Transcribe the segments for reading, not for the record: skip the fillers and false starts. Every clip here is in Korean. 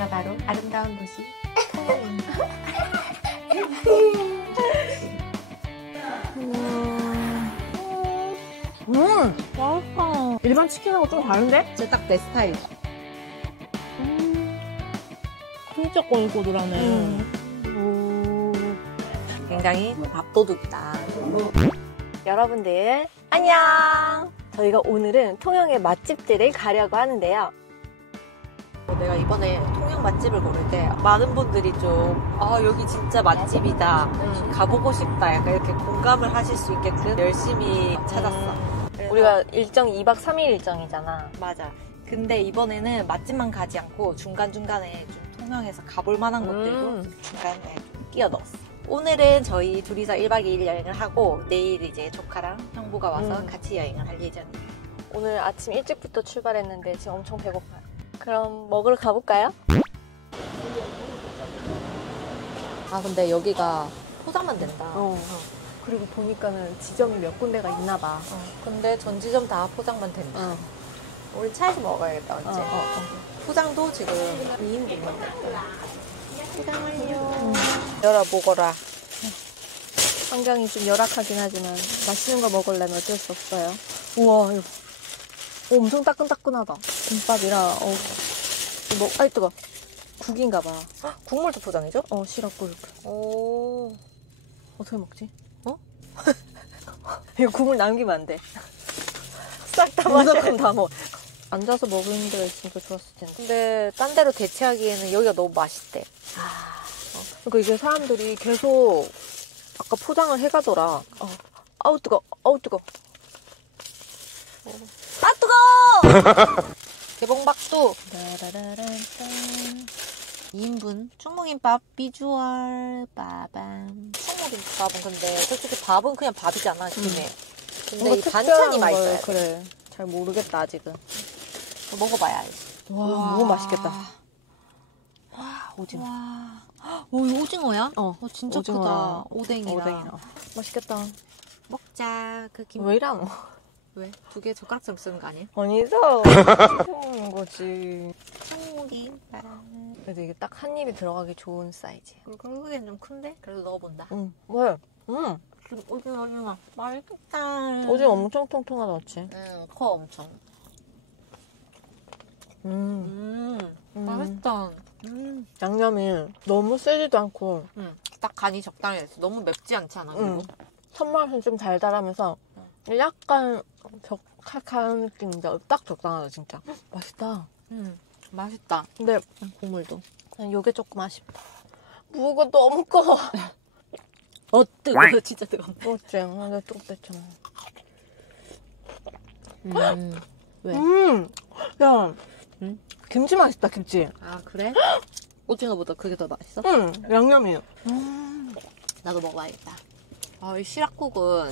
여기가 바로 아름다운 도시 통영입니다. 맛있어. 일반 치킨하고 좀 다른데? 진짜 딱 내 스타일이다. 진짜 꼬들꼬들하네. 굉장히 밥도둑이다. 여러분들 안녕. 저희가 오늘은 통영의 맛집들을 가려고 하는데요. 내가 이번에 통영 맛집을 고를 때 많은 분들이 좀 여기 진짜 맛집이다, 가보고 싶다, 약간 이렇게 공감을 하실 수 있게끔 열심히 찾았어. 우리가 일정이 2박 3일 일정이잖아. 맞아. 근데 이번에는 맛집만 가지 않고 중간중간에 좀 통영에서 가볼 만한 곳들도 중간에 좀 끼워 넣었어. 오늘은 저희 둘이서 1박 2일 여행을 하고 내일 이제 조카랑 형부가 와서 같이 여행을 할 예정이에요. 오늘 아침 일찍부터 출발했는데 지금 엄청 배고파요. 그럼 먹으러 가볼까요? 근데 여기가 포장만 된다. 그리고 보니까는 지점이 몇 군데가 있나 봐. 근데 전 지점 다 포장만 된다. 우리 차에서 먹어야겠다, 언제? 포장도 지금 2인분만 됐다. 포장 완료. 열어보거라. 환경이 좀 열악하긴 하지만 맛있는 거 먹으려면 어쩔 수 없어요. 우와, 이거 엄청 따끈따끈하다. 김밥이라 아이 뜨거. 국인가 봐. 국물도 포장이죠? 시럽국. 오. 어떻게 먹지? 이거 국물 남기면 안 돼. 싹 다 무조건 다 먹어. 앉아서 먹는 데가 있으면 더 좋았을 텐데. 근데 딴 데로 대체하기에는 여기가 너무 맛있대. 그러니까 이게 사람들이 계속 아까 포장을 해가더라. 아우 뜨거. 아 뜨거! 개봉박두. 2인분 충무김밥 비주얼 빠밤. 충무김밥은 근데 솔직히 밥은 그냥 밥이잖아, 느낌에. 근데 이 반찬이 맛있어야 돼. 그래. 잘 모르겠다 아직은. 먹어봐야 알지. 와, 너무 맛있겠다. 와, 오징어. 오, 이거 오징어야? 진짜 오징어랑 크다. 오뎅이랑. 맛있겠다. 먹자. 그 김. 왜 이러노? 왜? 두 개 젓가락처럼 쓰는 거 아니야? 아니죠. 먹는 거지. 충무김밥. 그래도 이게 딱 한 입이 들어가기 좋은 사이즈. 그러기엔 좀 큰데? 그래도 넣어본다. 왜? 오징어. 맛있겠다. 오징어 엄청 통통하다, 맞지? 커 엄청. 맛있다. 양념이 너무 세지도 않고 딱 간이 적당히 됐어. 너무 맵지 않잖아. 그리고. 첫맛은 좀 달달하면서 약간 칼칼한 느낌인데 딱 적당하다, 진짜. 맛있다. 맛있다. 근데 국물도. 난 요게 조금 아쉽다. 무가 너무 커. 뜨거. 진짜 뜨거. 그렇지. 내가 뜨겁댔잖아. 왜? 야, 김치 맛있다, 김치. 아, 그래? 오징어보다 그게 더 맛있어? 양념이. 나도 먹어야겠다. 이 시락국은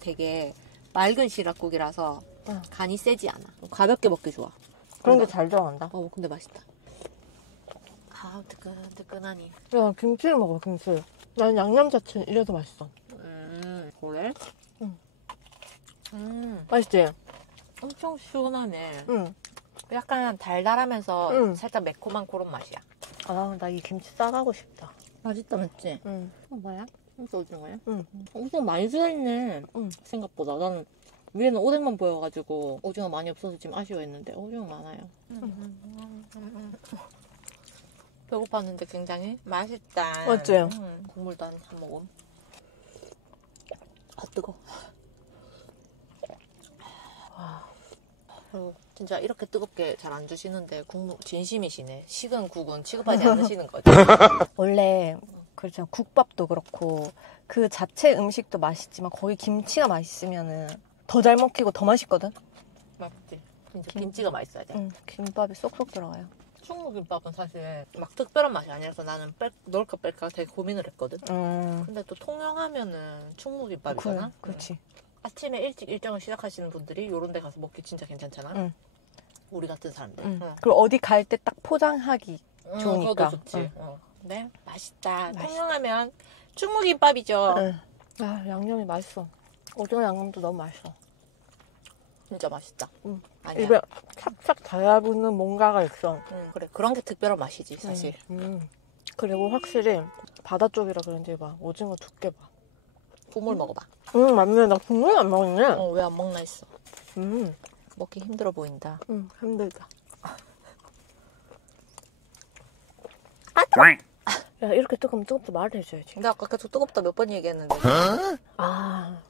되게 맑은 시락국이라서 간이 세지 않아. 가볍게 먹기 좋아. 그런 게 잘 들어간다. 근데 맛있다. 뜨끈뜨끈하니. 야, 김치를 먹어, 김치. 난 양념 자체는 이래서 맛있어. 그래? 맛있지? 엄청 시원하네. 약간 달달하면서 살짝 매콤한 그런 맛이야. 나 이 김치 싸가고 싶다. 맛있다, 맞지? 뭐야? 진짜 오징어야? 오징어 많이 들어있네. 생각보다. 나는 위에는 오뎅만 보여가지고 오징어 많이 없어서 지금 아쉬워했는데 오징어 많아요. 배고팠는데 굉장히 맛있다. 맞지? 국물도 한 모금. 뜨거. 진짜 이렇게 뜨겁게 잘 안 주시는데 국물 진심이시네. 식은 국은 취급하지 않으시는 거죠. 원래 그렇잖아. 국밥도 그렇고 그 자체 음식도 맛있지만 거기 김치가 맛있으면은 더 잘 먹히고 더 맛있거든. 맞지. 진짜 김치가 맛있어야 돼. 김밥이 쏙쏙 들어가요. 충무김밥은 사실 막 특별한 맛이 아니라서 나는 넣을까 뺄까 되게 고민을 했거든. 근데 또 통영하면은 충무김밥이잖아. 그렇지. 아침에 일찍 일정을 시작하시는 분들이 이런 데 가서 먹기 진짜 괜찮잖아. 우리 같은 사람들. 그리고 어디 갈 때 딱 포장하기 좋으니까. 그것도 좋지. 네, 맛있다. 통영하면 충무김밥이죠. 양념이 맛있어. 오징어 양념도 너무 맛있어. 진짜 맛있다. 아니야. 입에 착착 달라붙는 뭔가가 있어. 그래. 그런 게 특별한 맛이지, 사실. 그리고 확실히 바다 쪽이라 그런지 봐. 오징어 두께 봐. 국물 먹어봐. 맞네. 나 국물 안 먹네. 왜 안 먹나 했어. 음, 먹기 힘들어 보인다. 힘들다. 야, 이렇게 뜨겁다 말해줘야지. 근데 아까 계속 뜨겁다 몇 번 얘기했는데.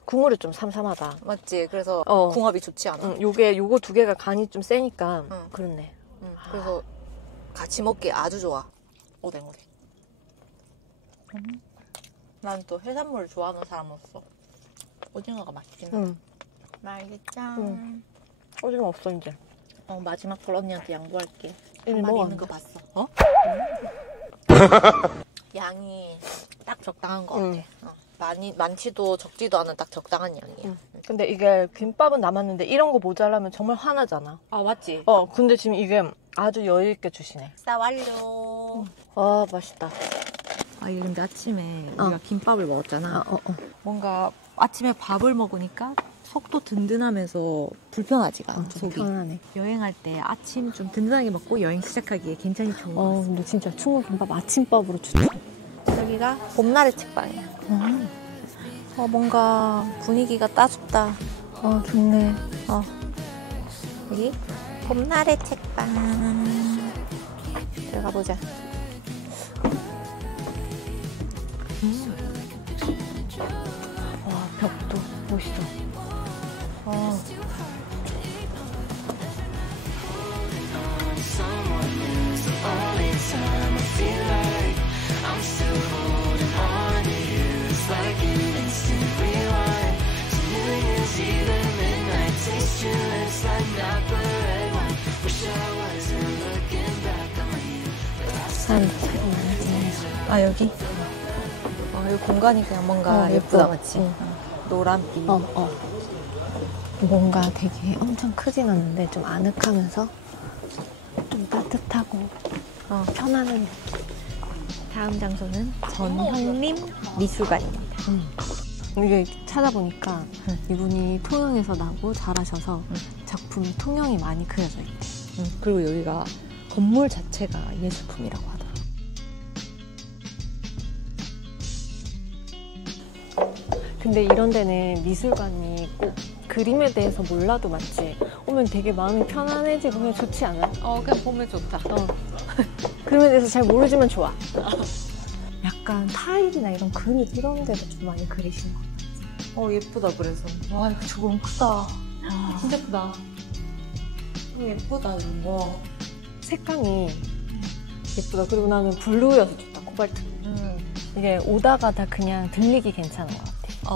국물이 좀 삼삼하다. 맞지? 그래서 궁합이 좋지 않아? 요거 두 개가 간이 좀 세니까. 그렇네. 그래서 같이 먹기 아주 좋아. 오뎅오뎅. 난 또 해산물을 좋아하는 사람으로서 오징어가 맛있긴 해. 맛있다. 오징어 없어, 이제. 마지막 걸 언니한테 양보할게. 이미 한 마리 먹었는데. 있는 거 봤어. 양이 딱 적당한 것 같아. 많지도 적지도 않은 딱 적당한 양이야. 근데 이게 김밥은 남았는데 이런 거 모자라면 정말 화나잖아. 맞지? 근데 지금 이게 아주 여유있게 주시네. 싸 완료. 맛있다. 이게 근데 아침에 우리가 김밥을 먹었잖아. 뭔가 아침에 밥을 먹으니까 속도 든든하면서 불편하지가 않아, 속이. 편하네. 여행할 때 아침 좀 든든하게 먹고 여행 시작하기에 굉장히 좋은 것 같아. 근데 진짜 충무김밥 아침밥으로 추천. 여기가 봄날의 책방이야. 뭔가 분위기가 따숩다. 좋네. 여기 봄날의 책방. 들어가 보자. 와, 벽도 멋있어. 여기? 이 공간이 그냥 뭔가 예쁘다, 맞지? 노란빛. 뭔가 되게 엄청 크진 않는데 좀 아늑하면서 좀 따뜻하고 편안한. 다음 장소는 전형림 미술관입니다. 이게 찾아보니까 이분이 통영에서 나고 자라셔서 작품이 통영이 많이 그려져 있대. 그리고 여기가 건물 자체가 예술품이라고 하더라. 근데 이런 데는 미술관이 꼭 그림에 대해서 몰라도 맞지? 오면 되게 마음이 편안해지고 그냥 좋지 않아? 그냥 보면 좋다. 그림에 대해서 잘 모르지만 좋아. 약간 타일이나 이런 그림 이런 데도 좀 많이 그리시는 것 같아. 예쁘다, 그래서. 와, 이거 조금 크다. 진짜 크다. 예쁘다, 이거. 색감이 예쁘다. 그리고 나는 블루여서 좋다, 코발트. 이게 오다가 다 그냥 들리기 괜찮은 것 같아,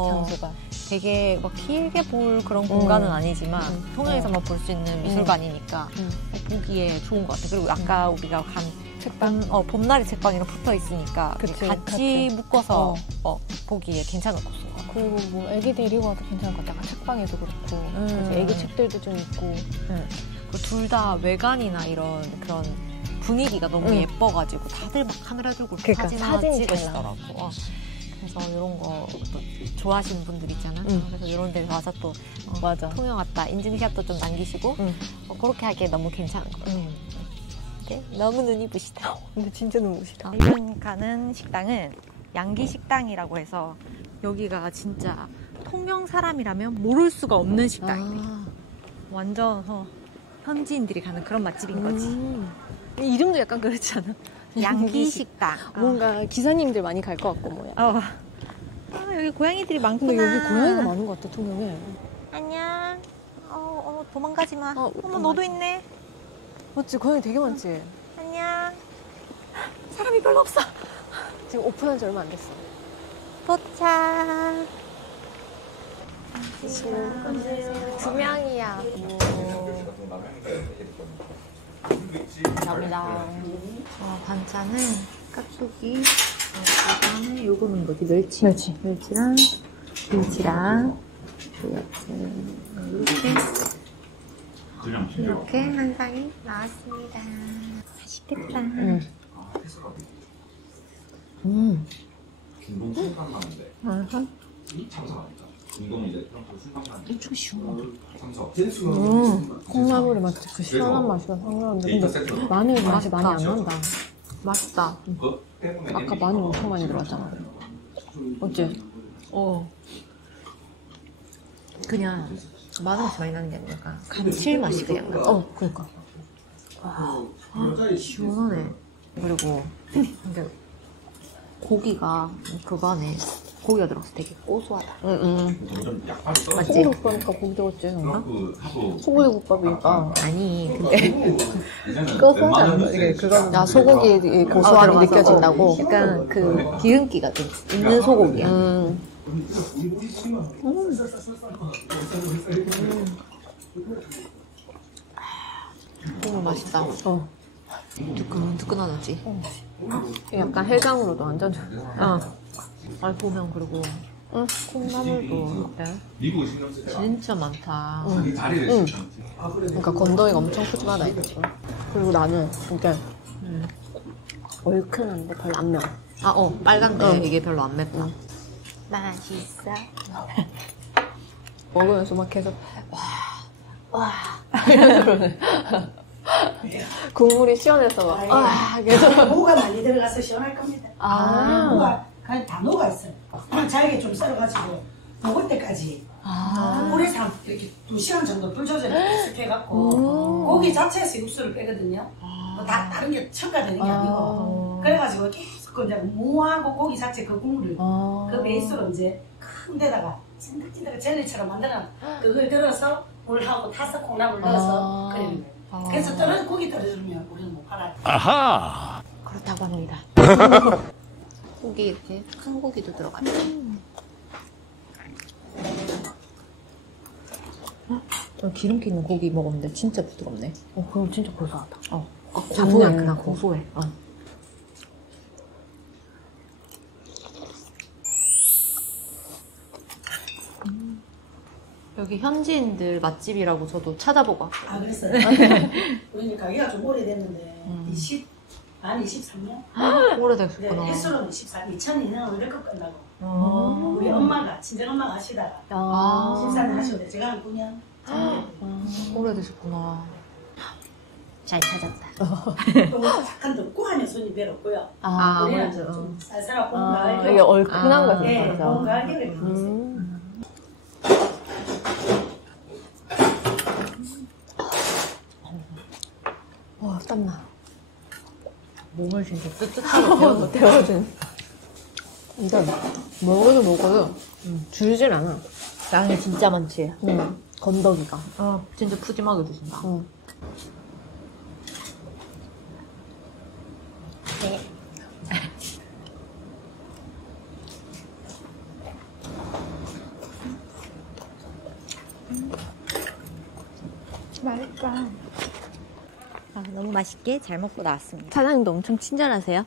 장소가. 되게 막 길게 볼 그런 공간은 아니지만 통영에서만 볼 수 있는 미술관이니까 보기에 좋은 것 같아. 그리고 아까 우리가 간 책방, 봄날의 책방이랑 붙어 있으니까 같이 묶어서 보기에 괜찮을 것 같아. 그리고 뭐 애기 데리고 와도 괜찮을 것 같아. 책방에도 그렇고 그래서 애기 책들도 좀 있고. 둘 다 외관이나 이런 그런 분위기가 너무 예뻐가지고 다들 막 카메라 들고 사진 하나 찍으시더라고. 그래서 이런 거 또 좋아하시는 분들 있잖아. 그래서 이런 데 와서 또 맞아. 통영 왔다 인증샷도 좀 남기시고 그렇게 하기에 너무 괜찮은 것 같아. 너무 눈이 부시다. 근데 진짜 눈부시다. 지금 가는 식당은 양기식당이라고 해서 여기가 진짜 통영 사람이라면 모를 수가 없는 식당이래. 완전 현지인들이 가는 그런 맛집인 거지. 이름도 약간 그렇지 않아? 양기식당. 뭔가 기사님들 많이 갈 것 같고 뭐야. 여기 고양이들이 많구나. 근데 여기 고양이가 많은 것 같아, 통영에. 안녕. 도망가지 마. 어머, 도망가지. 너도 있네. 맞지? 고양이 되게 많지? 안녕. 사람이 별로 없어. 지금 오픈한 지 얼마 안 됐어. 도착. 두 명이야. 감사합니다. 반찬은 깍두기, 그다음에 요거는 뭐지? 멸치랑 이렇게 한 상이 나왔습니다. 맛있겠다. 중동 생각나는데 참사합니다. 엄청 시원하다. 콩나물의 맛, 그 시원한 맛이가 상당한데 근데 마늘 맛이 많이 안 난다. 맛있다. 아까 마늘 엄청 많이 들어갔잖아. 어째? 그냥 마늘맛이 많이 나는 게 아니라 약간 감칠맛이 그냥 나. 그러니까. 시원하네. 그리고 근데 고기가 그거 안에 고기가 들어가서 되게 고소하다. 맞지? 소고기 국밥이니까 고기 들었지. 소고기 국밥이니까. 아니 근데 고소하지 않아? 이게 그거는. 야, 소고기의 고소함이 느껴진다고? 약간 그 기름기가 좀 있는 소고기야. 너무 맛있다. 뜨끈뜨끈하지. 약간 해장으로도 완전 좋아. 아니 보면 그리고 콩나물도 어때? 진짜 많다. 그러니까 건더기가 엄청 푸짐하다 이거지. 그리고 나는 이게 얼큰한데 별로 안 매워. 빨간데 이게 별로 안 맵다. 맛있어. 먹으면서 막 계속 와 이러네. 국물이 시원해서 막 계속. 무가 많이 들어가서 시원할 겁니다. 무가 그냥 다 녹아있어요. 잘게 좀 썰어가지고 먹을 때까지 물에서 이렇게 2시간 정도 불 조절을 계속 해갖고 고기 자체에서 육수를 빼거든요. 뭐 다른 게 첨가되는 게 아니고 그래가지고 계속 이제 무하고 고기 자체 그 국물을 그 베이스로 이제 큰 데다가 찐득찐득 젤리처럼 만들어 그걸 들어서 물하고 타서 콩나물 넣어서 끓이는 거예요. 그래서 고기 떨어지면 우리는 못 팔아요. 아하. 그렇다고 합니다. 고기 이렇게 큰 고기도 들어가요. 저 기름기 있는 고기 먹었는데 진짜 부드럽네. 그럼 진짜 고소하다. 고소해. 그냥 고소해. 여기 현지인들 맛집이라고 저도 찾아보고 왔어요. 그랬어요? 그러니까 가게가 좀 오래됐는데 23년? 오래됐구나. 네, 횟수로는 2002년은 월드컵 끝나고 우리 엄마가 친정엄마가 하시다가 14년 하시거든요. 제가 한 9년 오래되셨구나. 잘 찾았다. 또 약간 덥고 하면 손이 별로 없고요. 우리는 좀 쌀쌀하고 봄 가을 이게 얼큰한 거지. 네, 봄 가을 겨울에 있어요. 땀나. 몸을 진짜 뜨뜻하게 데워진. 근데 먹어도 줄질 않아. 양이 진짜 많지. 건더기가. 진짜 푸짐하게 드신다. 맛있다. 너무 맛있게 잘 먹고 나왔습니다. 사장님도 엄청 친절하세요?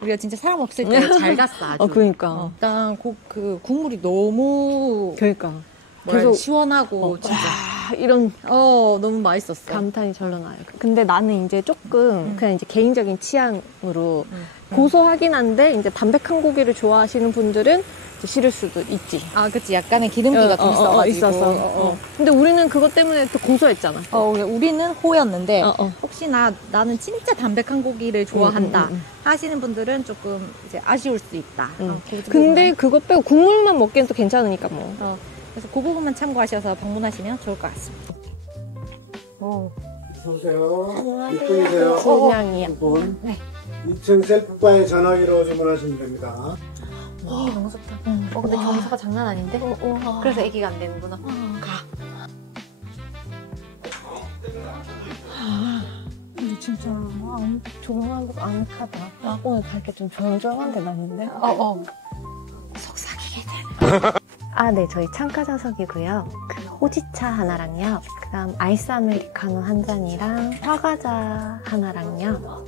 우리가 진짜 사람 없을 때 잘 갔어, 아주. 그니까. 일단 그 국물이 너무 그니까. 계속 시원하고 진짜 이런 너무 맛있었어. 감탄이 절로 나요. 근데 나는 이제 조금 그냥 이제 개인적인 취향으로 고소하긴 한데 이제 담백한 고기를 좋아하시는 분들은 이제 싫을 수도 있지. 그치. 약간의 기름기가 좀 있어가지고. 있어서. 근데 우리는 그것 때문에 또 고소했잖아. 우리는 호였는데 혹시나 나는 진짜 담백한 고기를 좋아한다 하시는 분들은 조금 이제 아쉬울 수 있다. 근데 그거 빼고 국물만 먹기엔 또 괜찮으니까 뭐. 그래서 그 부분만 참고하셔서 방문하시면 좋을 것 같습니다. 어서오세요. 이쁜이세요. 분양이야. 분. 2층 셀프바에 전화기로 주문하시면 됩니다. 너무 좋다. 근데 점수가 장난 아닌데? 그래서 애기가 안 되는구나. 근데 진짜 조용한 거 아늑하다. 나 오늘 갈 게 좀 조용조용한 데 났는데? 속삭이게 되네. 네, 저희 창가 좌석이고요. 그 호지차 하나랑요. 그다음 아이스 아메리카노 한 잔이랑 화과자 하나랑요.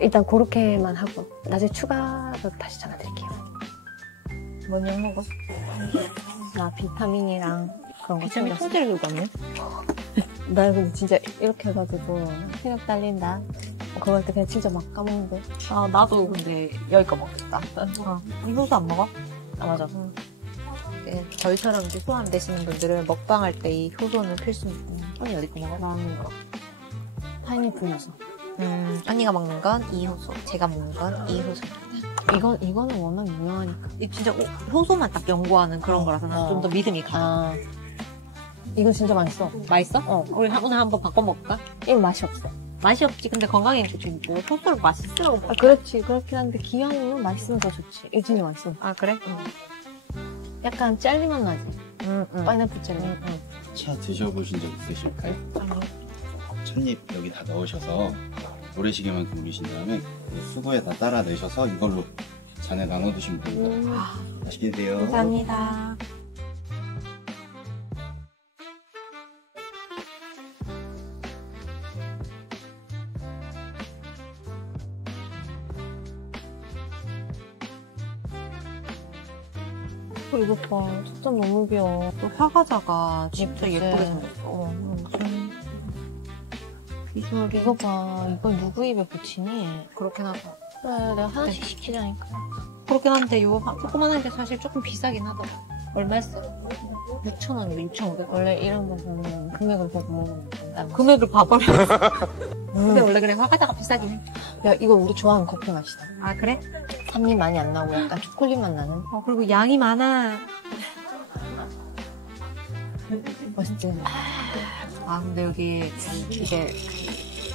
일단 그렇게만 하고 나중에 추가로 다시 전화드릴게요. 뭔 먹어? 나 비타민이랑 그런 거 비타민 챙겼어. 통째로 들고 왔네? 나 근데 진짜 이렇게 해가지고 체력 딸린다. 그거 할 때 그냥 진짜 막 까먹는데. 나도 근데 여기까 먹겠다. 이거도 안 먹어? 맞아. 네, 저희처럼 이제 소화 안 되시는 분들은 먹방할 때 이 효소는 필수입니다. 언니 어디 거 먹어? 나는 파인애플 요소. 언니가 먹는 건 이 효소, 제가 먹는 건 이 효소. 이거는 워낙 유명하니까. 이 진짜 효소만 딱 연구하는 그런 거라서 난 좀 더 믿음이 가. 아, 이거 진짜 맛있어. 맛있어? 우리 오늘 한번 바꿔 먹을까? 이거 맛이 없어. 맛이 없지. 근데 건강에 좋지. 뭐 효소를 맛있으라고 먹어. 아, 그렇지. 그렇긴 한데 기왕이면 맛있으면 더 좋지. 이거 진짜 맛있어. 아 그래? 약간 젤리맛 나지. 파인애플 젤리. 차 드셔보신 적 있으실까요? 찻잎 여기 다 넣으셔서 모래시계만큼 우리신 다음에 수거에다 따라 내셔서 이걸로 잔에 나눠 드시면 됩니다. 맛있게 드세요. 감사합니다. 이거 봐. 진짜 너무 귀여워. 또 화과자가 진짜 예쁘지? 예쁘게 생겼어. 비주얼이 이거 봐. 이걸 누구 입에 붙이니? 그렇긴 하다. 그래, 내가 하나씩 시키자니까. 그렇긴 한데 요 조그만한 게 사실 조금 비싸긴 하더라. 얼마였어? 6,000원이고 6,500원. 원래 이런 거 보면 금액을 보고 먹으면 된다. 금액을 봐버려. 근데 원래 그래 화과자가 비싸긴 해. 야, 이거 우리 좋아하는 커피 맛이다. 아 그래? 산미 많이 안 나고 약간 초콜릿 맛 나는. 그리고 양이 많아. 맛있지? 아 근데 여기 이게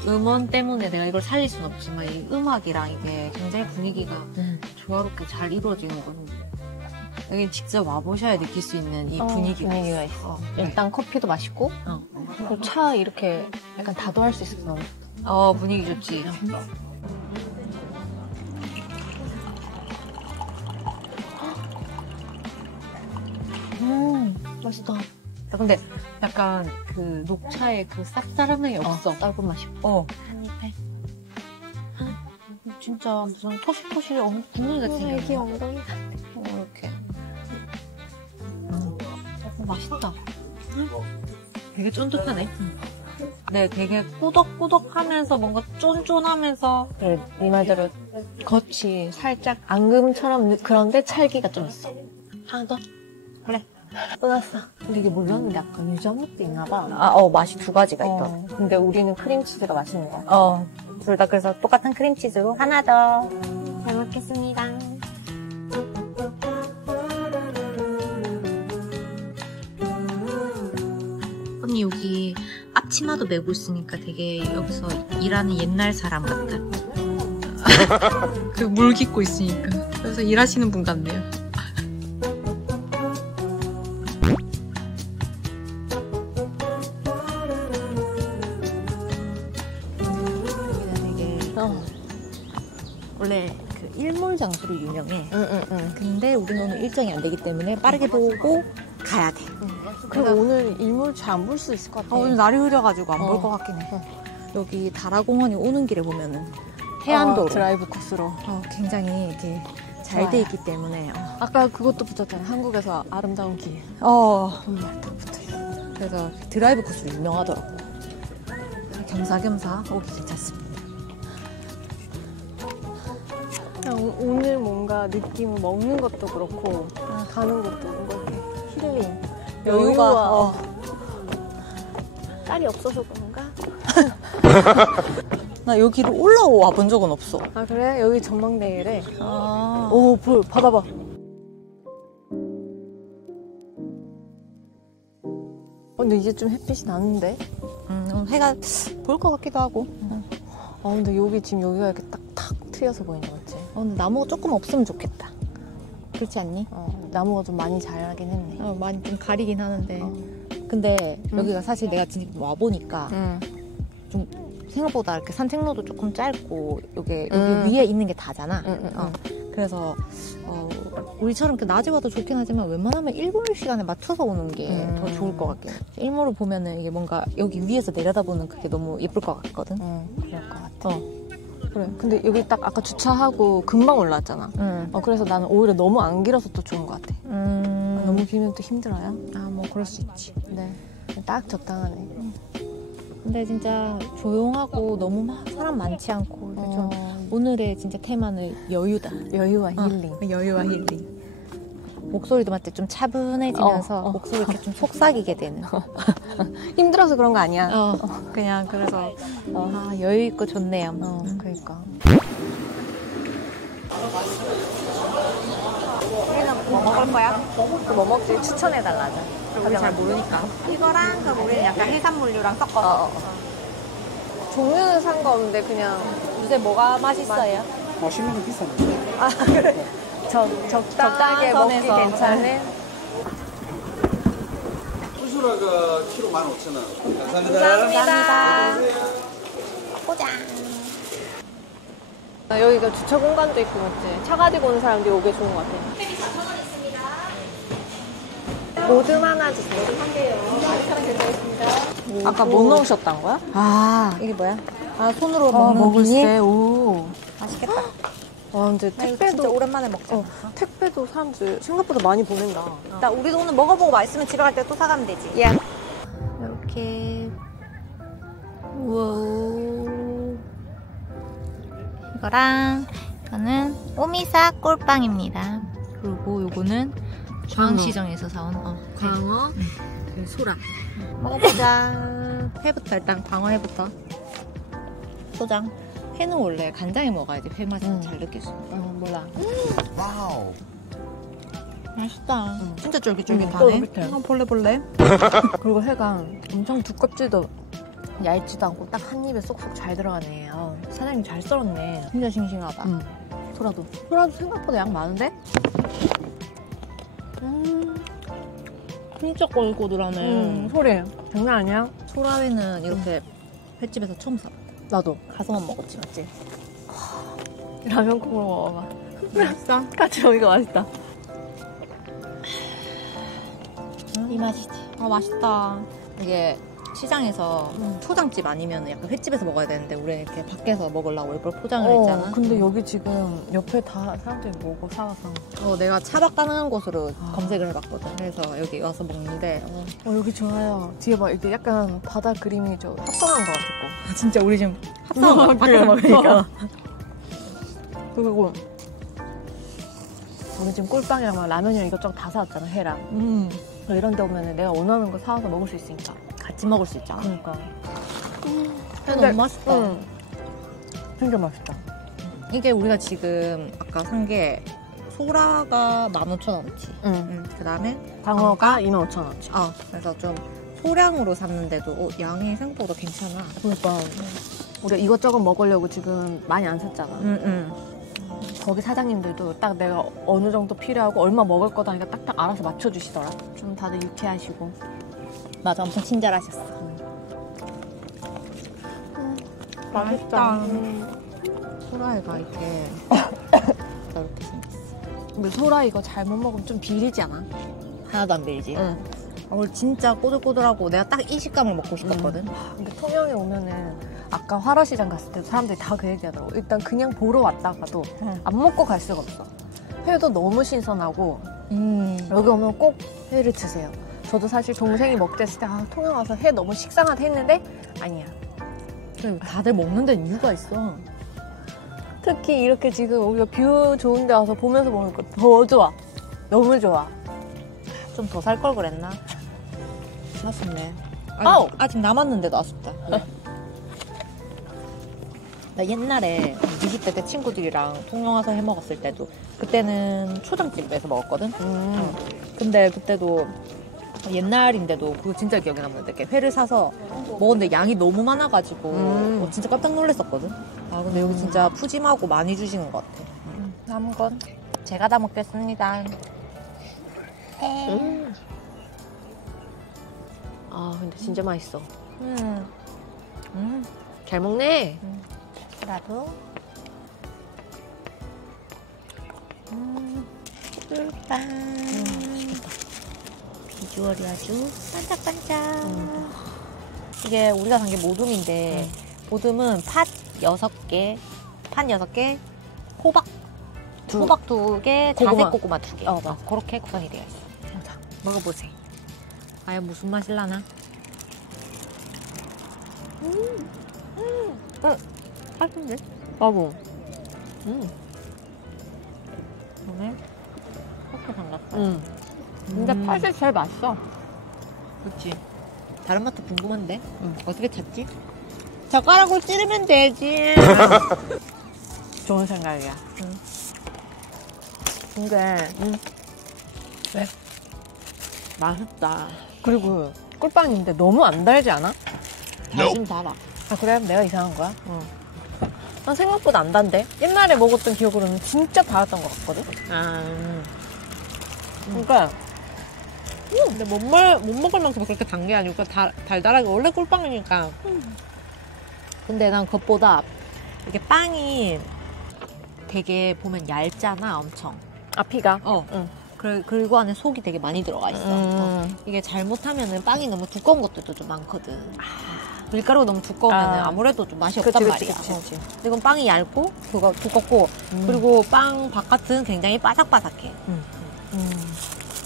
음원 때문에 내가 이걸 살릴 순 없지만 이 음악이랑 이게 굉장히 분위기가 조화롭게 잘 이루어지는 거는 여기 직접 와보셔야 느낄 수 있는 이 분위기가 있어. 일단 커피도 맛있고, 그리고 차 이렇게 약간 다도할 수 있어서 너무 분위기 좋지. 맛있다. 근데 약간 그 녹차의 그 쌉싸름함이 없어. 짧은 맛이. 한입해. 진짜 무슨 토실토실 분위기 같은 게. 애기 엉덩이. 이렇게. 맛있다. 되게 쫀득하네. 네, 되게 꾸덕꾸덕하면서 뭔가 쫀쫀하면서. 그래, 네 말대로 겉이 살짝 앙금처럼 그런데 찰기가 좀 있어. 하나 더? 그래. 끝났어. 근데 이게 몰랐는데 약간 유자 맛도 있나 봐. 맛이 두 가지가 있더라고. 근데 우리는 크림치즈가 맛있는 거야. 둘 다 그래서 똑같은 크림치즈로 하나 더. 잘 먹겠습니다. 언니 여기 앞치마도 메고 있으니까 되게 여기서 일하는 옛날 사람 같아. 그 물 깃고 있으니까. 그래서 일하시는 분 같네요. 원래 그 일몰 장소로 유명해. 근데 우리는 오늘 일정이 안 되기 때문에 빠르게 보고 가야 돼. 그리고 오늘 일몰 잘 안 볼 수 있을 것 같아. 오늘 날이 흐려가지고 안 볼 것 같긴 해. 여기 다라공원이 오는 길에 보면은 해안도로 드라이브 코스로. 굉장히 이렇게 잘 돼 있기 때문에. 아까 그것도 붙였잖아. 한국에서 아름다운 길. 그래서 드라이브 코스로 유명하더라고. 겸사겸사 오기 괜찮습니다. 오늘 뭔가 느낌은 먹는 것도 그렇고 가는 것도 뭔가 이렇게 힐링, 여유가 딸이 없어서 그런가? 나 여기로 올라와 본 적은 없어. 아 그래? 여기 전망대래. 오, 바다 봐. 근데 이제 좀 햇빛이 나는데? 해가 보일 것 같기도 하고. 근데 여기 지금 여기가 이렇게 탁 트여서 보이는 거 같지? 근데 나무가 조금 없으면 좋겠다. 그렇지 않니? 나무가 좀 많이 자라긴 했네. 많이 좀 가리긴 하는데. 근데 여기가 사실 내가 지금 와보니까 좀 생각보다 이렇게 산책로도 조금 짧고 여기 위에 있는 게 다잖아. 그래서 우리처럼 이렇게 낮에 와도 좋긴 하지만 웬만하면 일몰 시간에 맞춰서 오는 게 더 좋을 것 같긴 해. 일몰을 보면은 이게 뭔가 여기 위에서 내려다보는 그게 너무 예쁠 것 같거든. 그럴 것 같아. 그래. 근데 여기 딱 아까 주차하고 금방 올라왔잖아. 그래서 나는 오히려 너무 안 길어서 또 좋은 것 같아. 너무 길면 또 힘들어요? 뭐 그럴 수 있지. 네. 딱 적당하네. 근데 진짜 조용하고 너무 막 사람 많지 않고 좀 오늘의 진짜 테마는 여유다. 여유와 힐링. 여유와 힐링. 목소리도 맞지 좀 차분해지면서 목소리 이렇게 좀 속삭이게 되는. 힘들어서 그런 거 아니야. 그냥 그래서 여유 있고 좋네요. 그러니까. 우리는 뭐 먹을 거야? 뭐 먹지? 추천해달라. 우리 잘 모르니까. 이거랑 그럼 우리는 약간 해산물류랑 섞어서. 종류는 상관없는데 그냥 요새 뭐가 맛있어요? 맛있는 거 비싼데. 아 그래. 적당하게 먹기 선에서. 괜찮은. 수수라가 키로 15,000원. 감사합니다. 감사합니다. 보자. 여기가 주차 공간도 있고 맞지? 차 가지고 오는 사람들이 오게 좋은 것 같아. 모듬 하나 주세요. 아까 뭐 넣으셨던 거야? 아, 이게 뭐야? 손으로 먹는 비닐? 오. 맛있겠다. 와, 근데 진짜 택배도, 오랜만에 먹자. 택배도 사람들 생각보다 많이 보낸다. 나 우리도 오늘 먹어보고 맛있으면 집에 갈 때 또 사가면 되지. 야. 이렇게. 우와. 이거랑 이거는 오미사 꿀빵입니다. 그리고 요거는 중앙시장에서 사온 광어, 소라. 먹어보자. 회부터 일단 광어회부터. 소장. 회는 원래 간장에 먹어야지 회 맛을 잘 느낄 수 있어. 몰라. 와우. 맛있다. 진짜 쫄깃쫄깃하네. 볼래? 그리고 회가 엄청 두껍지도 얇지도 않고 딱 한 입에 쏙쏙 잘 들어가네. 사장님 잘 썰었네. 진짜 싱싱하다. 소라도. 소라도 생각보다 양 많은데? 진짜 꼬들꼬들하네. 소리. 장난 아니야? 소라회는 이렇게 횟집에서 처음 사. 나도. 가서만 먹었지, 맞지? 라면 국물 먹어봐. 맛있어. 같이 먹으니까 맛있다. 이 맛이지. 맛있다. 이게 시장에서 초장집 아니면 약간 횟집에서 먹어야 되는데 우리는 이렇게 밖에서 먹으려고 일부러 포장을 했잖아. 근데 여기 지금 옆에 다 사람들이 먹고 사와서. 내가 차박 가능한 곳으로 검색을 해봤거든. 그래서 여기 와서 먹는데 여기 좋아요. 뒤에 봐. 이게 약간 바다 그림이 좀 합성한 것 같고. 진짜 우리 지금 합성한 밖에서 먹으니까. 그리고 우리 지금 꿀빵이랑 막 라면이랑 이것저것 다 사왔잖아. 회랑. 이런 데 오면 내가 원하는 거 사와서 먹을 수 있으니까. 같이 먹을 수 있잖아. 그러니까. 회 너무 맛있다. 진짜 맛있다. 이게 우리가 지금 아까 산 게 소라가 15,000원치. 그 다음에 광어가 25,000원치. 그래서 좀 소량으로 샀는데도 양이 생각보다 괜찮아. 그러니까 우리가 이것저것 먹으려고 지금 많이 안 샀잖아. 거기 사장님들도 딱 내가 어느 정도 필요하고 얼마 먹을 거다 하니까 딱딱 알아서 맞춰주시더라. 좀 다들 유쾌하시고. 맞아, 엄청 친절하셨어. 맛있다. 소라회가 이렇게 이렇게 생겼어. 근데 소라 이거 잘못 먹으면 좀 비리지 않아? 하나도 안 비리지? 오늘 진짜 꼬들꼬들하고 내가 딱 이 식감을 먹고 싶었거든. 근데 통영에 오면은 아까 화로시장 갔을 때 사람들이 다 그 얘기하더라고. 일단 그냥 보러 왔다가도 안 먹고 갈 수가 없어. 회도 너무 신선하고 여기 오면 꼭 회를 드세요. 저도 사실 동생이 먹자 했을 때 통영 와서 회 너무 식상하다 했는데 아니야. 다들 먹는 데는 이유가 있어. 특히 이렇게 지금 우리가 뷰 좋은 데 와서 보면서 먹으니까 더 좋아. 너무 좋아. 좀 더 살 걸 그랬나? 아쉽네. 아직 남았는데도 아쉽다. 나 옛날에 20대 때 친구들이랑 통영 와서 해 먹었을 때도 그때는 초장집에서 먹었거든. 근데 그때도 옛날인데도 그거 진짜 기억에 남는데 이렇게 회를 사서 먹었는데 양이 너무 많아가지고 진짜 깜짝 놀랐었거든. 근데 여기 진짜 푸짐하고 많이 주시는 것 같아. 남은 건 제가 다 먹겠습니다. 근데 진짜 맛있어. 잘 먹네. 나도. 꿀빵. 비주얼이 아주 반짝반짝. 이게 우리가 산 게 모둠인데 모둠은 팥 6개, 호박 2개, 자색 고구마 2개. 맞아. 그렇게 구성이 되어 있어. 자, 먹어보세요. 과연 무슨 맛일라나? 맛있는데? 나도. 오늘 포토산 같아. 근데 팥이 제일 맛있어. 그렇지. 다른 맛도 궁금한데? 어떻게 찾지? 젓가락으로 찌르면 되지. 좋은 생각이야. 근데 왜? 맛있다. 그리고 꿀빵인데 너무 안 달지 않아? 달긴 달아. 아 그래? 내가 이상한 거야? 난 생각보다 안 단데? 옛날에 먹었던 기억으로는 진짜 달았던 것 같거든? 그러니까 근데 못 먹을 만큼 그렇게 단 게 아니고 달달하게 원래 꿀빵이니까. 근데 난 그것보다 이게 빵이 되게 보면 얇잖아, 엄청. 앞이가? 응. 그리고 안에 속이 되게 많이 들어가 있어. 이게 잘못하면은 빵이 너무 두꺼운 것들도 좀 많거든. 밀가루가 너무 두꺼우면 아무래도 좀 맛이 없단 말이야. 그치. 이건 빵이 얇고 두껍고 그리고 빵 바깥은 굉장히 바삭바삭해.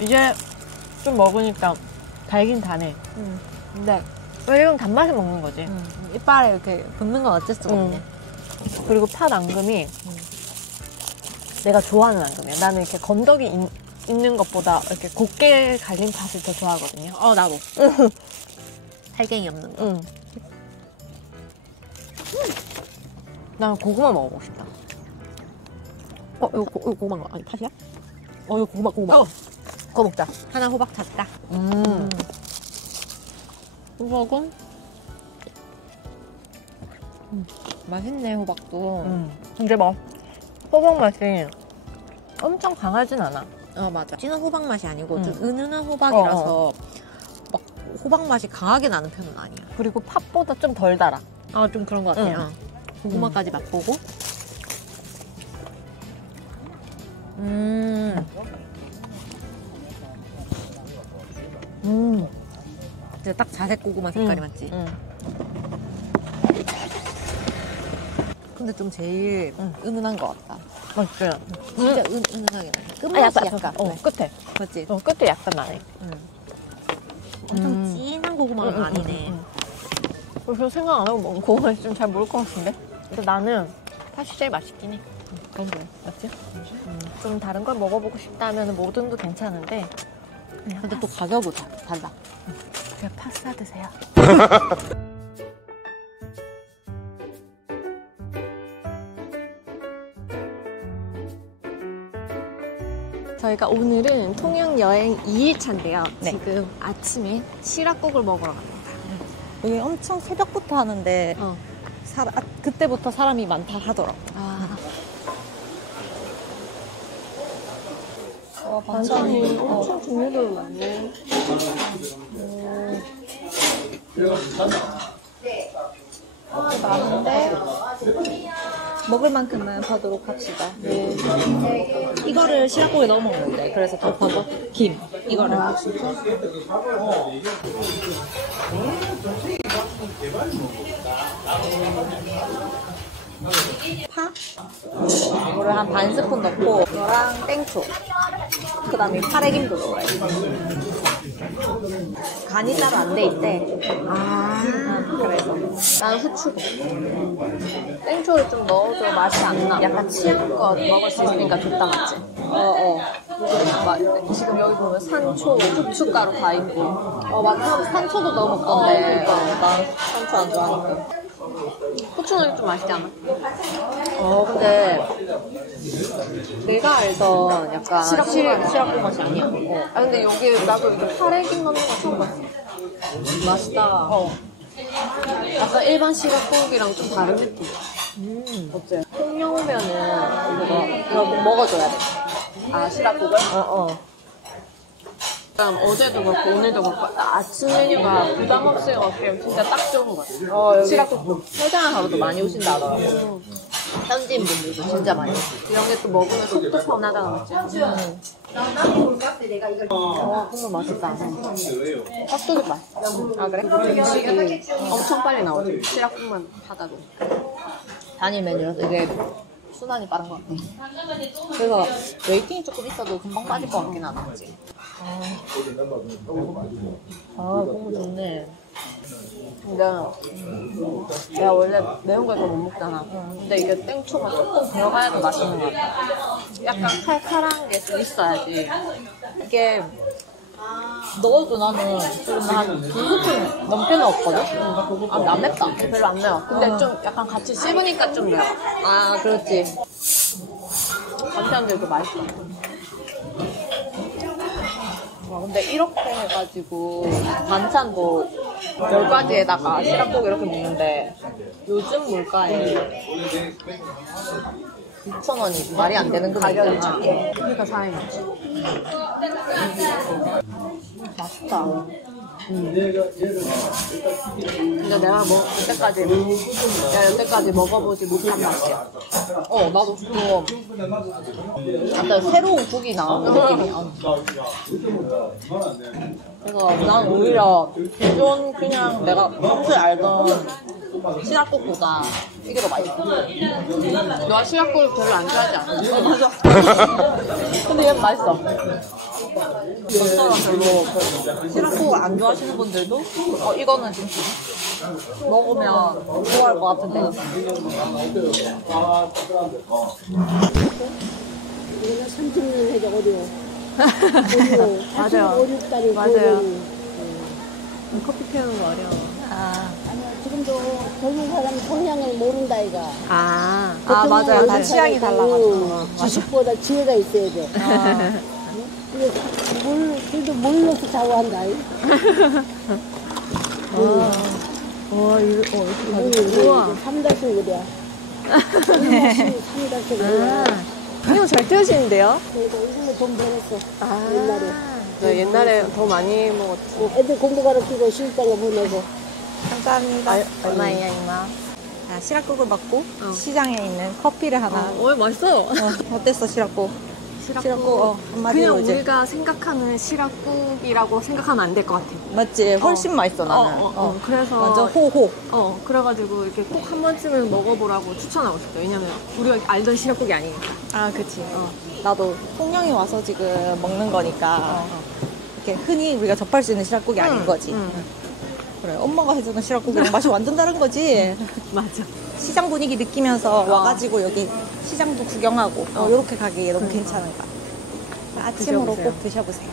이제 좀 먹으니까 달긴 다네. 근데 이건 단맛에 먹는 거지. 이빨에 이렇게 붙는 건 어쩔 수가 없네. 그리고 팥 앙금이 내가 좋아하는 앙금이야. 나는 이렇게 건더기 있는 것보다 이렇게 곱게 갈린 팥을 더 좋아하거든요. 나도. 살갱이 없는 거. 난 고구마 먹어보고 싶다. 이거 고구마인가? 아니, 팥이야? 이거 고구마. 그거 먹자. 하나 호박 찼다. 호박은? 맛있네, 호박도. 근데 뭐 호박 맛이 엄청 강하진 않아. 맞아. 진한 호박 맛이 아니고 좀 은은한 호박이라서 막 호박 맛이 강하게 나는 편은 아니야. 그리고 팥보다 좀 덜 달아. 좀 그런 것 같아요. 고구마까지 맛보고. 이제 딱 자색 고구마 색깔이 맞지? 근데 좀 제일 은은한 것 같다. 맞지? 진짜 은은하게 나네. 끝맛이 약간. 끝에. 맞지? 끝에 약간 나네. 엄청 진한 고구마는 아니네. 그래서 생각 안 하고 먹은 고구마 좀 잘 모를 것 같은데? 근데 나는 팥이 제일 맛있긴 해. 그런 거야. 맞지? 좀 다른 걸 먹어보고 싶다면 뭐든도 괜찮은데 근데 또 가격은 달라. 그냥 팥 사드세요. 저희가 오늘은 통영 여행 2일차인데요. 네. 지금 아침에 시락국을 먹으러 갑니다. 여기 엄청 새벽부터 하는데 그때부터 사람이 많다 하더라고. 반찬이 엄청 종류별로 많네. 많은데 먹을 만큼만 사도록 합시다. 이거를 시락국에 넣어 먹는데 그래서 덮어서 김 이거를 파 이거를 한 반 스푼 넣고 이거랑 땡초 그 다음에 파래김도 넣어야 돼. 간이 따로 안 돼 있대. 그래서 나는 후추고 땡초를 좀 넣어줘 맛이 안 나. 약간 취향껏 먹을 수 있으니까 좋다 맞지? 지금 여기 보면 산초, 고춧가루 다 있고 맞아. 산초도 넣어 먹던데 난 산초 안 좋아하니까. 후추는 좀 맛있지 않아? 근데 내가 알던 약간 시락국 맛이 아니야. 근데 여기 나도 이렇게 파래김 넣는 거 처음 봤어. 맛있다. 약간 일반 시락국이랑 좀 다른 느낌. 어째? 통영 오면은 이거 꼭 먹어줘야 돼. 시락국을? 어제도 그렇고 오늘도 그렇고 아침 메뉴가 부담 없이 먹기에 진짜 딱 좋은 것 같아요. 시락국 해장한 하루도 많이 오신다 하더라고. 현지인 분들도 진짜 많이 오시고. 이런 게 또 먹으면 속도 편하잖아, 맞지? 국물 맛있다. 핫도그 맛있어. 아, 그래? 음식이 엄청 빨리 나오지. 시락국만 하다도. 단일 메뉴라서 이게 순환이 빠른 것 같아. 그래서 웨이팅이 조금 있어도 금방 빠질 것 같긴 하다. 너무 좋네. 근데 내가 원래 매운 걸 잘 못 먹잖아. 근데 이게 땡초가 조금 들어가야 더 맛있는 것 같아. 약간 칼칼한 게 좀 있어야지. 이게 넣어도 나는 지금 한 2스푼 넘게 넣었거든? 아, 안 맵다. 별로 안 매워. 근데 좀 약간 같이 씹으니까 좀 매워. 아, 그렇지. 감태한데도 맛있어. 와, 근데 이렇게 해가지고 반찬도 10가지에다가 시락국 이렇게 먹는데 요즘 물가에 6,000원이 말이 안 되는 가격을 찾게. 그러니까 사람이 많지. 맛있다. 근데 내가 여태까지 먹어보지 못한 맛이야. 나도 좀 약간 새로운 국이 나오는 느낌이야. 그래서 난 오히려 기존 그냥 내가 평소에 알던 시락국보다 이게 더 맛있어. 너가 시락국을 별로 안 좋아하지 않아? 맞아. 근데 얘는 맛있어. 저처럼 별로 시락국을 안 좋아하시는 분들도 이거는 좀 먹으면 좋아할 것 같은데. 우리가 30년 해적 어디요? 맞아요. 5, 6달이 맞아요. 커피 피우는 거 어려워. 아니요, 지금도 젊은 사람 성향을 모른다, 이가. 맞아요. 다 취향이 달라가지고. 지식보다 지혜가 있어야 돼. 그래도 몰라서 좌우한다. 우와. 3달씩 그래. 3달씩 그래. 이거 잘 뜨시는데요? 그래서 이걸로 돈 벌었어. 옛날에. 옛날에 더 많이 먹었지. 애들 공부 가르치고 실장가 보내고. 감사합니다. 얼마예요, 이마? 자, 시락국을 먹고 시장에 있는 커피를 하나. 맛있어. 어땠어, 시락국? 시락국 한마디로 그냥 이제. 우리가 생각하는 시락국이라고 생각하면 안 될 것 같아. 맞지? 훨씬 맛있어, 나는. 그래서 완전 호호. 그래가지고 이렇게 꼭 한 번쯤은 먹어보라고 추천하고 싶어. 왜냐면 우리가 알던 시락국이 아니니까. 아, 그치. 나도 통영에 와서 지금 먹는 거니까 이렇게 흔히 우리가 접할 수 있는 시락국이 아닌 거지. 그래, 엄마가 해주는 시락국이랑 맛이 완전 다른 거지. 맞아. 시장 분위기 느끼면서 와가지고 여기 시장도 구경하고 이렇게 가기 너무 괜찮은 것 같아요. 아침으로 드셔보세요. 꼭 드셔보세요.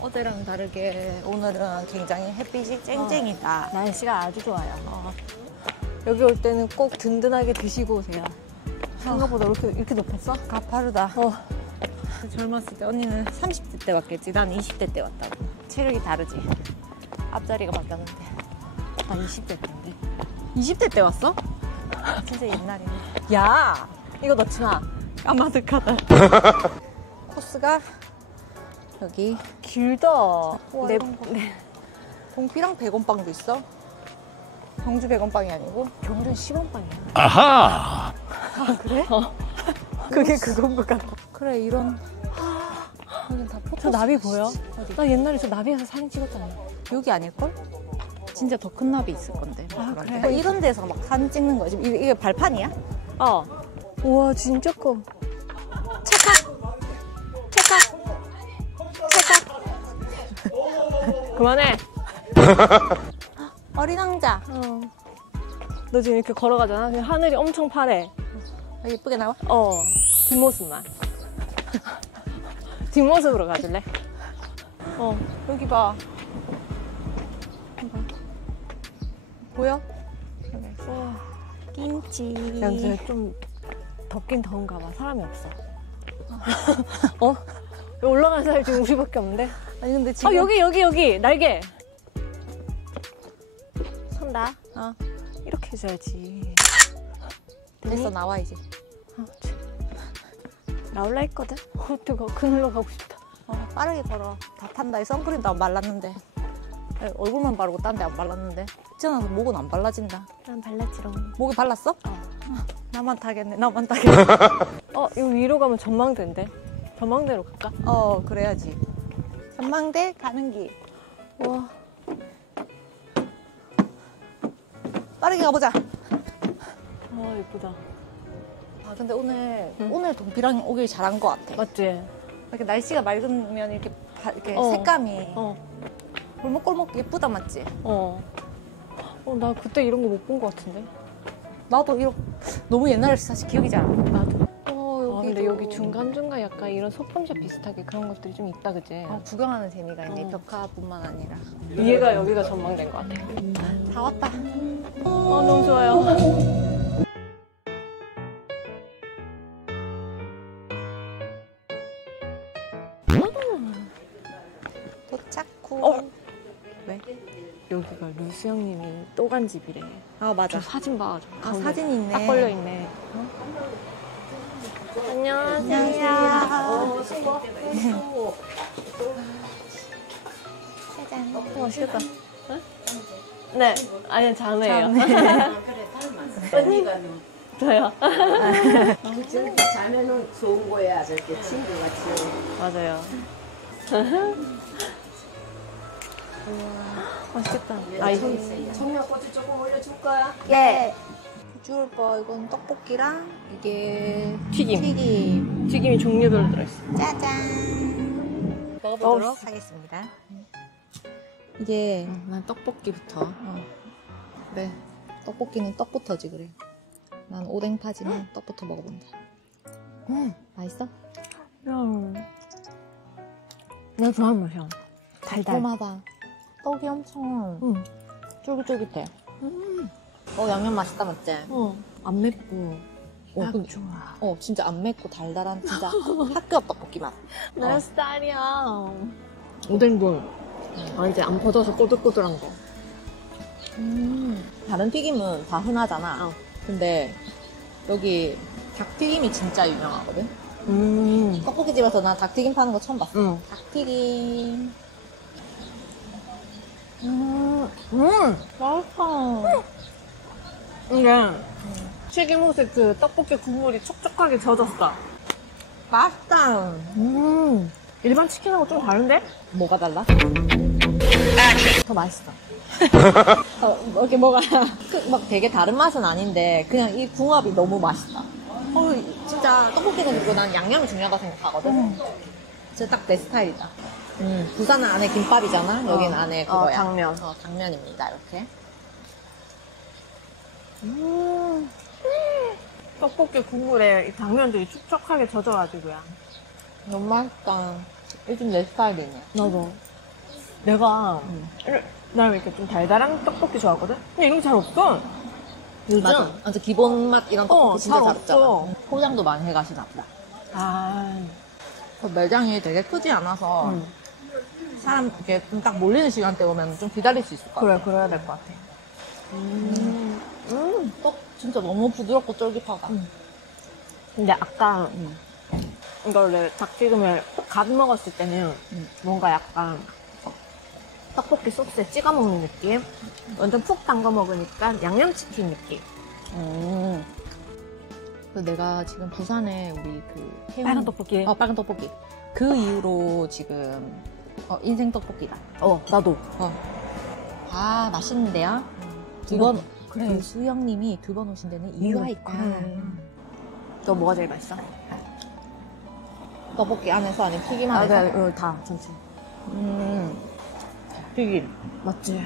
어제랑 다르게 오늘은 굉장히 햇빛이 쨍쨍이다. 날씨가 아주 좋아요. 여기 올 때는 꼭 든든하게 드시고 오세요. 생각보다 이렇게 높았어? 가파르다. 젊었을 때 언니는 30대 때 왔겠지. 난 20대 때 왔다고. 체력이 다르지. 앞자리가 바뀌었는데. 나 20대 때인데. 20대 때 왔어? 진짜 옛날이네. 야, 이거 넣지 마. 까마득하다. 코스가 여기 길다. 동피랑 100원빵도 있어. 경주 100원빵이 아니고 경주는 10원빵이야. 아하! 그래? 그게 그건 것 같아. 그래 이런 여긴 다 포토. 저 나비 보여? 나 옛날에 저 나비에서 사진 찍었잖아. 여기 아닐걸? 진짜 더 큰 나비 있을 건데. 아, 그래? 뭐 이런 데서 막 사진 찍는 거지. 이게 발판이야? 우와, 진짜 커. 그만해. 어린 왕자. 너 지금 이렇게 걸어가잖아. 근데 하늘이 엄청 파래. 예쁘게 나와? 뒷모습만. 뒷모습으로 가줄래? 여기 봐. 보여? 김치. 야, 근데 좀 덥긴 더운가 봐. 사람이 없어. 여기 올라가는 사람이 지금 우리밖에 없는데? 아니 근데 지금 여기 날개. 선다. 이렇게 해줘야지. 됐어 나와 이제. 나올라 했거든? 뜨거워. 그늘로 가고 싶다. 빠르게 걸어. 다 탄다. 이 선크림도 안 발랐는데. 얼굴만 바르고 딴 데 안 발랐는데. 있잖아 목은 안 발라진다. 난 발랐지롱. 목에 발랐어? 나만 타겠네. 이거 위로 가면 전망대인데? 전망대로 갈까? 그래야지. 전망대 가는 길. 우와. 빠르게 가보자. 예쁘다. 아, 근데 오늘 동피랑 오길 잘한 것 같아. 맞지? 이렇게 날씨가 맑으면 이렇게, 이렇게 어. 색감이 어. 골목골목 예쁘다, 맞지? 나 그때 이런 거 못 본 것 같은데. 나도 너무 옛날에 사실 기억이 잘 안 나. 나도. 여기도. 근데 여기 중간중간 약간 이런 소품샵 비슷하게 그런 것들이 좀 있다, 그지? 구경하는 재미가 있네. 벽화뿐만 아니라. 위에가 여기가 전망된 것 같아. 다 왔다. 너무 좋아요. 도착 후. 왜? 여기가 루스 형님이 또 간 집이래. 아, 맞아. 저 사진 봐. 아, 사진이 있네. 딱 걸려있네. 안녕하세요. 짜잔. 싫다. 네. 아니, 자매예요. 저요. 저렇게 자면은 좋은 거야. 저렇게 친구같이. 맞아요. 맛있겠다. 청양고추 조금 올려줄 거야? 예. 비주얼 봐. 이건 떡볶이랑 이게 튀김. 튀김이 종류별로 들어있어. 짜잔. 먹어보도록 하겠습니다. 이게 난 떡볶이부터. 그래. 떡볶이는 떡부터지 그래. 난 오뎅파지만 떡부터 먹어본다. 맛있어? 내가 좋아하는 맛이야. 달달. 달콤하다. 떡이 엄청 쫄깃쫄깃해. 양념 맛있다 맞지? 안 맵고. 딱 근데- 좋아. 진짜 안 맵고 달달한 진짜 학교 앞 떡볶이 맛. 내 스타일이야. 오뎅도 이제 안 퍼져서 꼬들꼬들한 거. 다른 튀김은 다 흔하잖아. 근데 여기 닭튀김이 진짜 유명하거든? 떡볶이집에서 나 닭튀김 파는 거 처음 봤어. 닭튀김. 맛있어. 이게 튀김 옷에 그 떡볶이 국물이 촉촉하게 젖었어. 맛있다. 일반 치킨하고 좀 다른데? 뭐가 달라? 더 맛있어. 이렇게 뭐가 막 되게 다른 맛은 아닌데 그냥 이 궁합이 너무 맛있다. 진짜 떡볶이는 그리고 난 양념이 중요하다고 생각하거든. 진짜 딱 내 스타일이다. 부산은 안에 김밥이잖아. 여기는 안에 그거야. 당면. 당면입니다. 이렇게. 떡볶이 국물에 이 당면들이 촉촉하게 젖어가지고야. 너무 맛있다. 요즘 내 스타일이네. 나도. 내가 나 이렇게 좀 달달한 떡볶이 좋아하거든? 근데 이런 게 잘 없어. 요즘? 맞아. 완전 기본 맛 이런 떡볶이 진짜 잘 잘 없잖아. 없어. 포장도 많이 해가시나 보다. 그 매장이 되게 크지 않아서 사람 이렇게 좀 딱 몰리는 시간대 오면 좀 기다릴 수 있을 것 같아. 그래야 될 것 같아. 떡 진짜 너무 부드럽고 쫄깃하다. 근데 아까 이거를 닭튀김을 갓 먹었을 때는 뭔가 약간 떡볶이 소스에 찍어 먹는 느낌? 완전 푹 담가 먹으니까 양념치킨 느낌. 내가 지금 부산에 우리 빨간 떡볶이. 빨간 떡볶이. 그 이후로 지금 인생 떡볶이다. 나도. 맛있는데요? 그래. 수영님이 2번 오신 데는 이유가 있다. 너 뭐가 제일 맛있어? 떡볶이 안에서 아니면 튀김 안에서? 다 전체. 튀김. 맞지?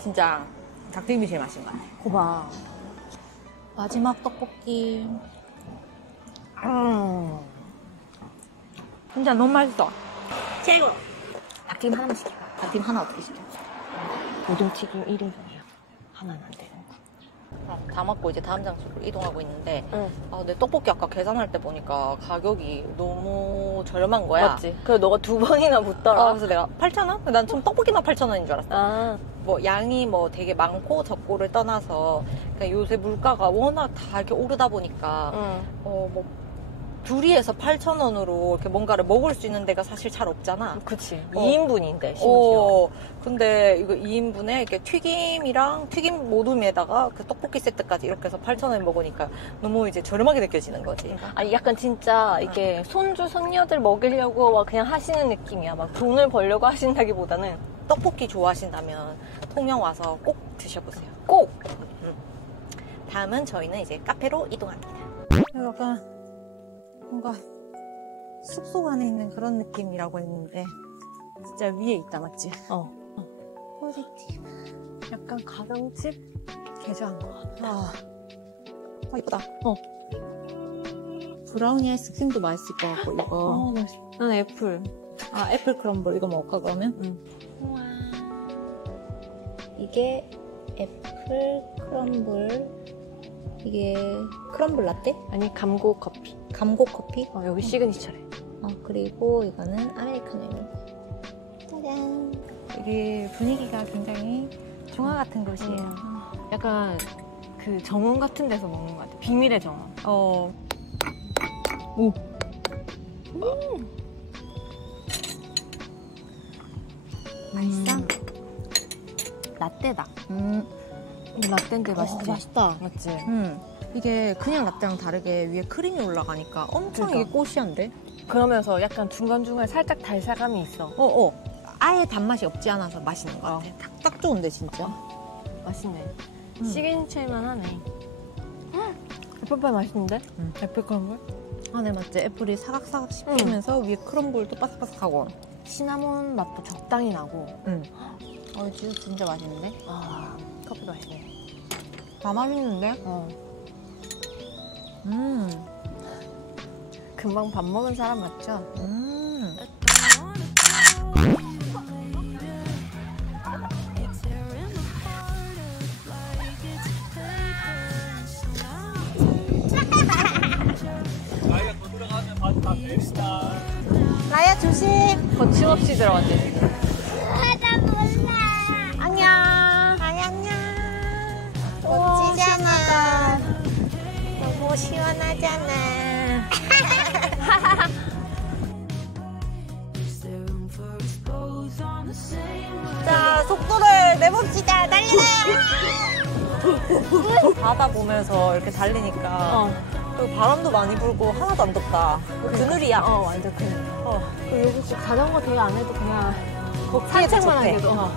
진짜 닭튀김이 제일 맛있는 것 같아. 거봐. 마지막 떡볶이. 진짜 너무 맛있어. 최고. 닭튀김 하나만 시켜. 닭튀김 하나 어떻게 시켜? 우동튀김 1인분이야. 하나는 안 되는 거. 다 먹고 이제 다음 장소로 이동하고 있는데 근데 떡볶이 아까 계산할 때 보니까 가격이 너무 저렴한 거야. 맞지? 그래 너가 2번이나 묻더라. 그래서 내가 8,000원? 난 처음 떡볶이만 8,000원인 줄 알았어. 뭐 양이 되게 많고 적고를 떠나서 그러니까 요새 물가가 워낙 다 이렇게 오르다 보니까 둘이에서 8,000원으로 이렇게 뭔가를 먹을 수 있는 데가 사실 잘 없잖아. 그치. 2인분인데, 심지어. 근데 이거 2인분에 이렇게 튀김이랑 튀김 모둠에다가 그 떡볶이 세트까지 이렇게 해서 8,000원에 먹으니까 너무 이제 저렴하게 느껴지는 거지. 아니 약간 진짜 이게 손주 손녀들 먹이려고 막 그냥 하시는 느낌이야. 막 돈을 벌려고 하신다기보다는 떡볶이 좋아하신다면 통영 와서 꼭 드셔보세요. 꼭! 다음은 저희는 이제 카페로 이동합니다. 약간 뭔가 숲속 안에 있는 그런 느낌이라고 했는데 진짜 위에 있다, 맞지? 포지티브. 약간 가정집 개조한 것 같아. 아, 이쁘다. 브라우니 아이스크림도 맛있을 것 같고, 이거. 맛있어. 난 애플. 애플 크럼블 이거 먹을까, 그러면? 우와. 이게 애플 크럼블. 이게 크럼블 라떼? 아니, 감고 커피. 감고 커피? 여기 시그니처래. 그리고 이거는 아메리카노입니다. 짜잔. 여기 분위기가 굉장히 종화 같은 곳이에요. 약간 그 정원 같은 데서 먹는 것 같아. 비밀의 정원. 맛있어? 라떼다. 라떼인데 맛있지? 맛있다. 맞지? 이게 그냥 라떼랑 다르게 위에 크림이 올라가니까 엄청 그러니까. 이게 꼬시한데? 그러면서 약간 중간중간에 살짝 달달감이 있어. 아예 단맛이 없지 않아서 맛있는 것 같아. 딱 좋은데 진짜. 맛있네. 시그니처만 하네. 애플파이 맛있는데? 애플 크럼블? 네 맞지. 애플이 사각사각 씹히면서 위에 크럼블도 바삭바삭하고. 시나몬 맛도 적당히 나고. 진짜 맛있는데? 커피 맛있네. 다 맛있는데? 금방 밥 먹은 사람 맞죠? 라야, 조심. 거침없이 들어갔대. 나 몰라. 안녕. 멋지잖아. 너무 시원하잖아. 자, 속도를 내봅시다. 달려라! 바다 보면서 이렇게 달리니까 그리고 바람도 많이 불고 하나도 안 덥다. 그늘이야. 완전 그늘. 그리고 여기 자전거 대회 안 해도 그냥 산책만 하기도.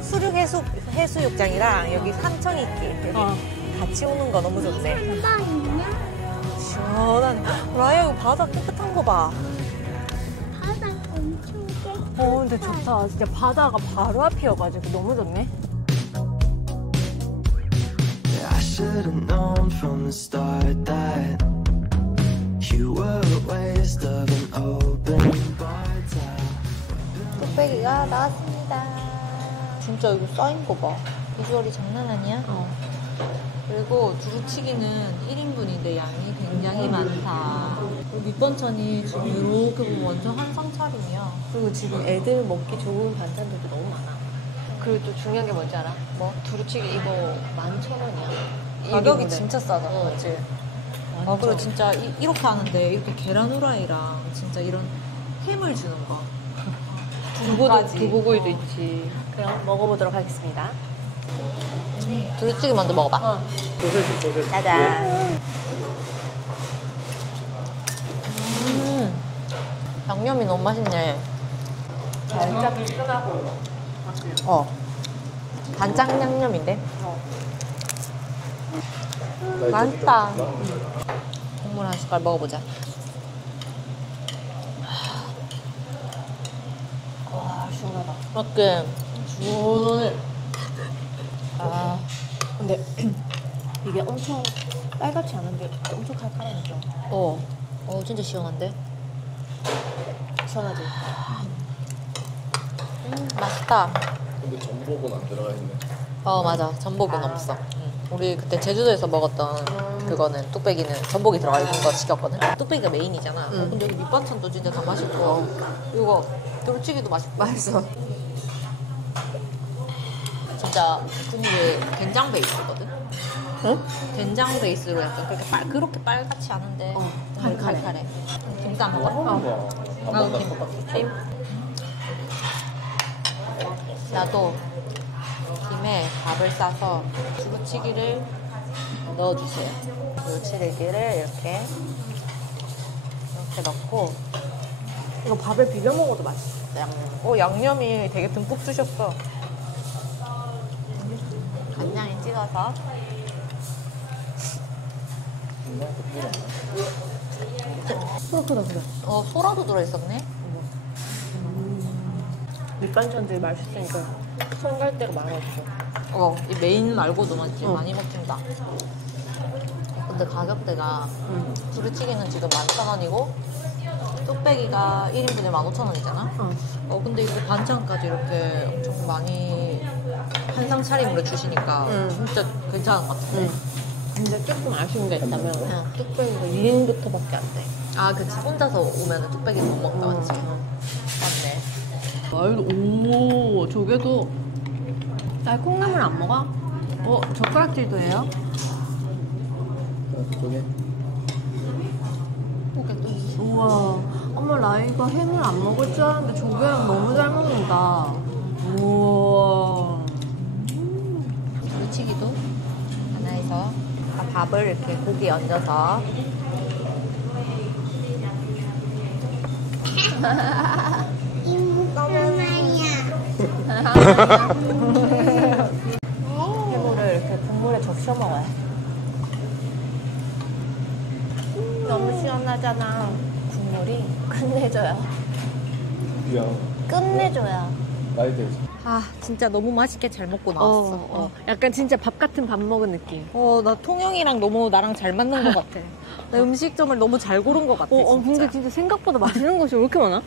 수륙 해수욕장이랑 여기 산청이길 여기 같이 오는 거 너무 좋네. 나 있냐? 시원하네. 라야, 이거 바다 깨끗한 거 봐. 바다 엄청 깨끗. 근데 좋다. 진짜 바다가 바로 앞이어가지고 너무 좋네. I should have known from the start that you were a waste of an open bar top. 뚝배기가 나왔습니다. 진짜 이거 쌓인 거 봐. 비주얼이 장난 아니야? 그리고 두루치기는 1인분인데 양이 굉장히 많다. 그리고 밑반찬이 지금 이렇게 보면 완전 한상 차림이야. 그리고 지금 애들 먹기 좋은 반찬들도 너무 많아. 그리고 또 중요한 게 뭔지 알아? 뭐? 두루치기 이거 11,000원이야. 가격이 진짜 싸다. 맞지? 그리고 진짜 이렇게 하는데 이렇게 계란 후라이랑 진짜 이런 햄을 주는 거. 두부구이도 있지. 그럼 먹어보도록 하겠습니다. 두루치기 먼저 먹어봐. 소세지. 짜잔. 양념이 너무 맛있네. 살짝 뜨끈하고. 간장 양념인데? 맛있다. 국물 한 숟갈 먹어보자. 와, 시원하다. 이렇게 시원해. 근데 이게 엄청 빨갛지 않은데 엄청 칼칼하죠? 진짜 시원한데? 시원하지? 맛있다. 근데 전복은 안 들어가 있네. 맞아. 전복은 없어. 우리 그때 제주도에서 먹었던 그거는 뚝배기는 전복이 들어가 있는 거 시켰거든. 뚝배기가 메인이잖아. 근데 여기 밑반찬도 진짜 다 맛있고 이거 두루치기도 맛있어. 진짜 국물이 된장 베이스거든. 된장 베이스로 약간 그렇게 빨갛지 않은데 칼칼해. 김도 안 먹어? 나도 김 먹어. 김? 나도 김에 밥을 싸서 두루치기를 넣어주세요. 두루치기를 이렇게 넣고 이거 밥에 비벼 먹어도 맛있어. 양념이 되게 듬뿍 주셨어. 간장에 찍어서 그렇구나, 그래. 소라도 들어있었네. 밑반찬들이 맛있으니까 손 갈 데가 많아졌어. 이 메인 말고도 많이 먹힌다. 근데 가격대가 두루치기는 지금 11,000원이고 뚝배기가 1인분에 15,000원이잖아. 근데 이렇게 반찬까지 이렇게 엄청 많이 한상 차림으로 주시니까 진짜 괜찮은 것 같아. 근데 조금 아쉬운 게 있다면 뚝배기가 2인부터밖에 안 돼. 아, 그치. 혼자서 오면 뚝배기 못 먹다, 맞지? 맞네. 오, 조개도. 나 콩나물 안 먹어? 젓가락질도 해요? 저게 우와. 어머, 나 이거 해물 안 먹을 줄 알았는데 조개랑 너무 잘 먹는다. 우와. 두루치기도 하나 해서 밥을 이렇게 고기에 얹어서 해물을 이렇게 국물에 적셔 먹어요. 너무 시원하잖아. 국물이 끝내줘요. 야 끝내줘요. 나이 되지. 진짜 너무 맛있게 잘 먹고 나왔어. 약간 진짜 밥 같은 밥 먹은 느낌. 나 통영이랑 너무 나랑 잘 맞는 것 같아. 나 음식점을 너무 잘 고른 것 같아. 진짜. 근데 진짜 생각보다 맛있는 것이 왜 이렇게 많아?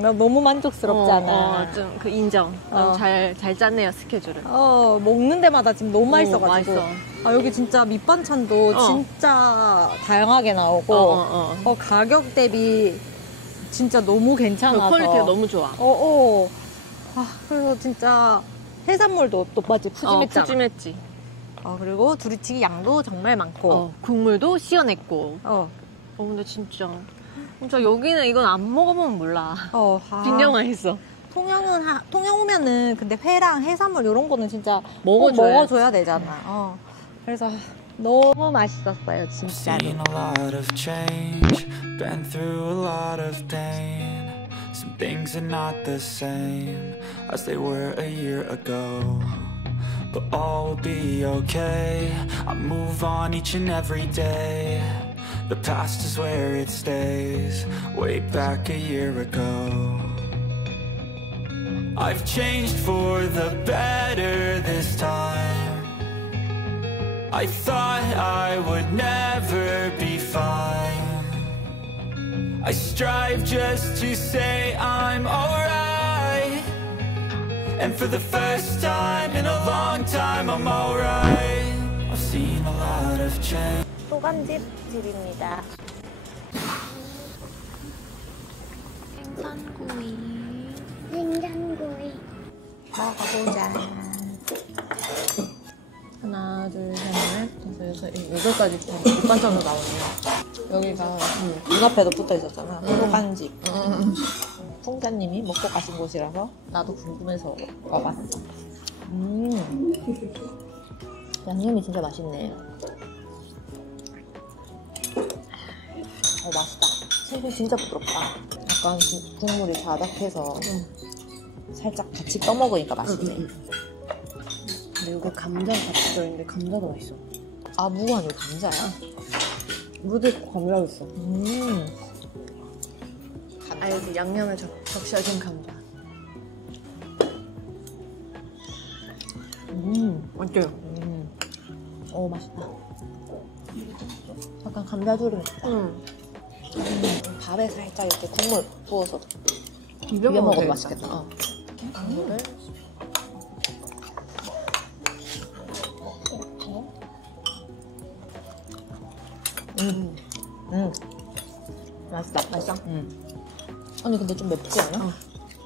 나 너무 만족스럽지 않아. 좀 그 인정. 잘 짰네요, 스케줄을. 먹는 데마다 지금 너무 맛있어가지고. 맛있어. 여기 진짜 밑반찬도 진짜 다양하게 나오고, 가격 대비 진짜 너무 괜찮아서. 퀄리티가 너무 좋아. 그래서 진짜 해산물도 또 맞지? 푸짐했잖아. 푸짐했지. 그리고 두루치기 양도 정말 많고. 국물도 시원했고. 근데 진짜 여기는 이건 안 먹어보면 몰라. 진짜 맛있어. 통영 오면은 근데 회랑 해산물 이런 거는 진짜 먹어줘야 되잖아. 그래서 너무 맛있었어요, 진짜로. Seen a lot of change, been through a lot of pain. Some things are not the same as they were a year ago. But all will be okay. I move on each and every day. The past is where it stays. Way back a year ago. I've changed for the better this time. I thought I would never be fine. I strive just to say I'm alright. And for the first time in a long time I'm alright. I've seen a lot of change. 소간집 집입니다. 냉장고이 먹어보자. 하나, 둘, 셋, 넷, 다섯, 여섯 가지 밑반찬으로 나오네요. 여기가 눈앞에도 붙어 있었잖아. 소간집. 풍자님이 먹고 가신 곳이라서 나도 궁금해서 와봤어. 양념이 진짜 맛있네. 맛있다. 생선 진짜 부드럽다. 약간 국물이 자작해서 살짝 같이 떠먹으니까 맛있네. 근데 이거 감자가 같이 들어있는데 감자도 맛있어. 무가 아니고 감자야? 무도 있고 감자도 있어. 여기 양념에 적셔진 감자. 어때요? 맛있다. 약간 감자조림 같다. 밥에 살짝 이렇게 국물 부어서 비벼 먹어도 맛있겠다. 국물을 맛있다. 맛있어? 아니 근데 좀 맵지 않아?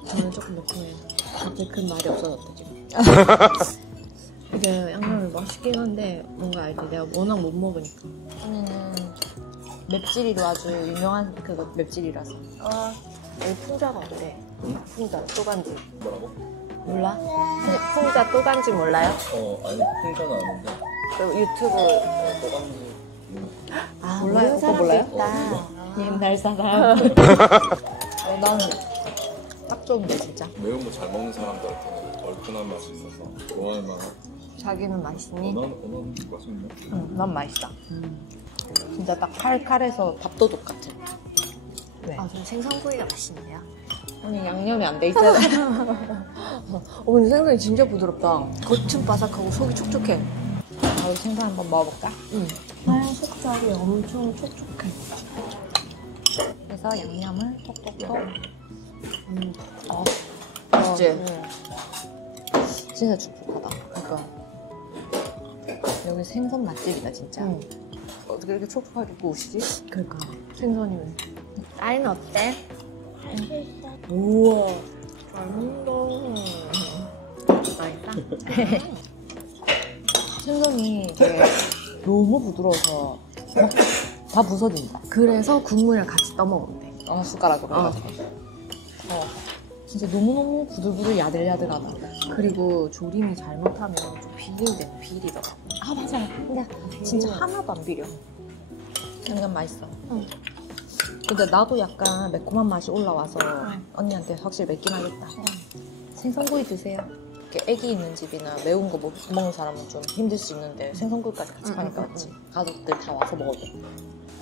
저는 조금 매콤해요. 갑자기 그 말이 없어졌다 지금. 이게 양념이 맛있긴 한데 뭔가 알지? 내가 워낙 못 먹으니까. 언니는 맵찔이로 아주 유명한 그거 맵찔이라서. 여기 풍자가 어때? 풍자 또간집. 뭐라고? 몰라? 풍자 또간집 몰라요? 아니 풍자는 아는데. 그 유튜브 또간지. 몰라요? 그거 몰라요? 옛날 사람. 나는 딱 좋은데 진짜. 매운 거 잘 먹는 사람들한테는 얼큰한 맛이 있어서 좋아할 만한. 자기는 맛있니? 나는 맛있는데. 응, 난 맛있다. 진짜 딱 칼칼해서 밥도둑 같은. 네. 아, 저는 생선구이가 맛있네요. 아니, 양념이 안 돼 있잖아요. 근데 생선이 진짜 부드럽다. 겉은 바삭하고 속이 촉촉해. 나도 생선 한번 먹어볼까? 응. 하얀 속살이 엄청 촉촉해. 그래서 양념을 톡톡톡. 맛있지? 진짜 축축하다. 그러니까 여기 생선 맛집이다 진짜. 어떻게 이렇게 촉촉하게 구우시지? 그러니까 생선이면. 딸은 어때? 우와. 잘 먹는다. 맛있다. 생선이 되게 너무 부드러워서 막 다 부서진다. 그래서 국물이랑 같이 떠먹으면 돼. 숟가락으로 해가지고. 진짜 너무너무 부들부들 야들야들하다. 그리고 조림이 잘못하면 좀 비리대는 비리더라고. 아 맞아. 근데 진짜 하나도 안 비려. 양념 맛있어. 근데 나도 약간 매콤한 맛이 올라와서 언니한테 확실히 맵긴 하겠다. 생선구이 드세요. 이렇게 애기 있는 집이나 매운 거 못 먹는 사람은 좀 힘들 수 있는데 생선구이까지 같이 가니까 맞지? 가족들 다 와서 먹어도 돼.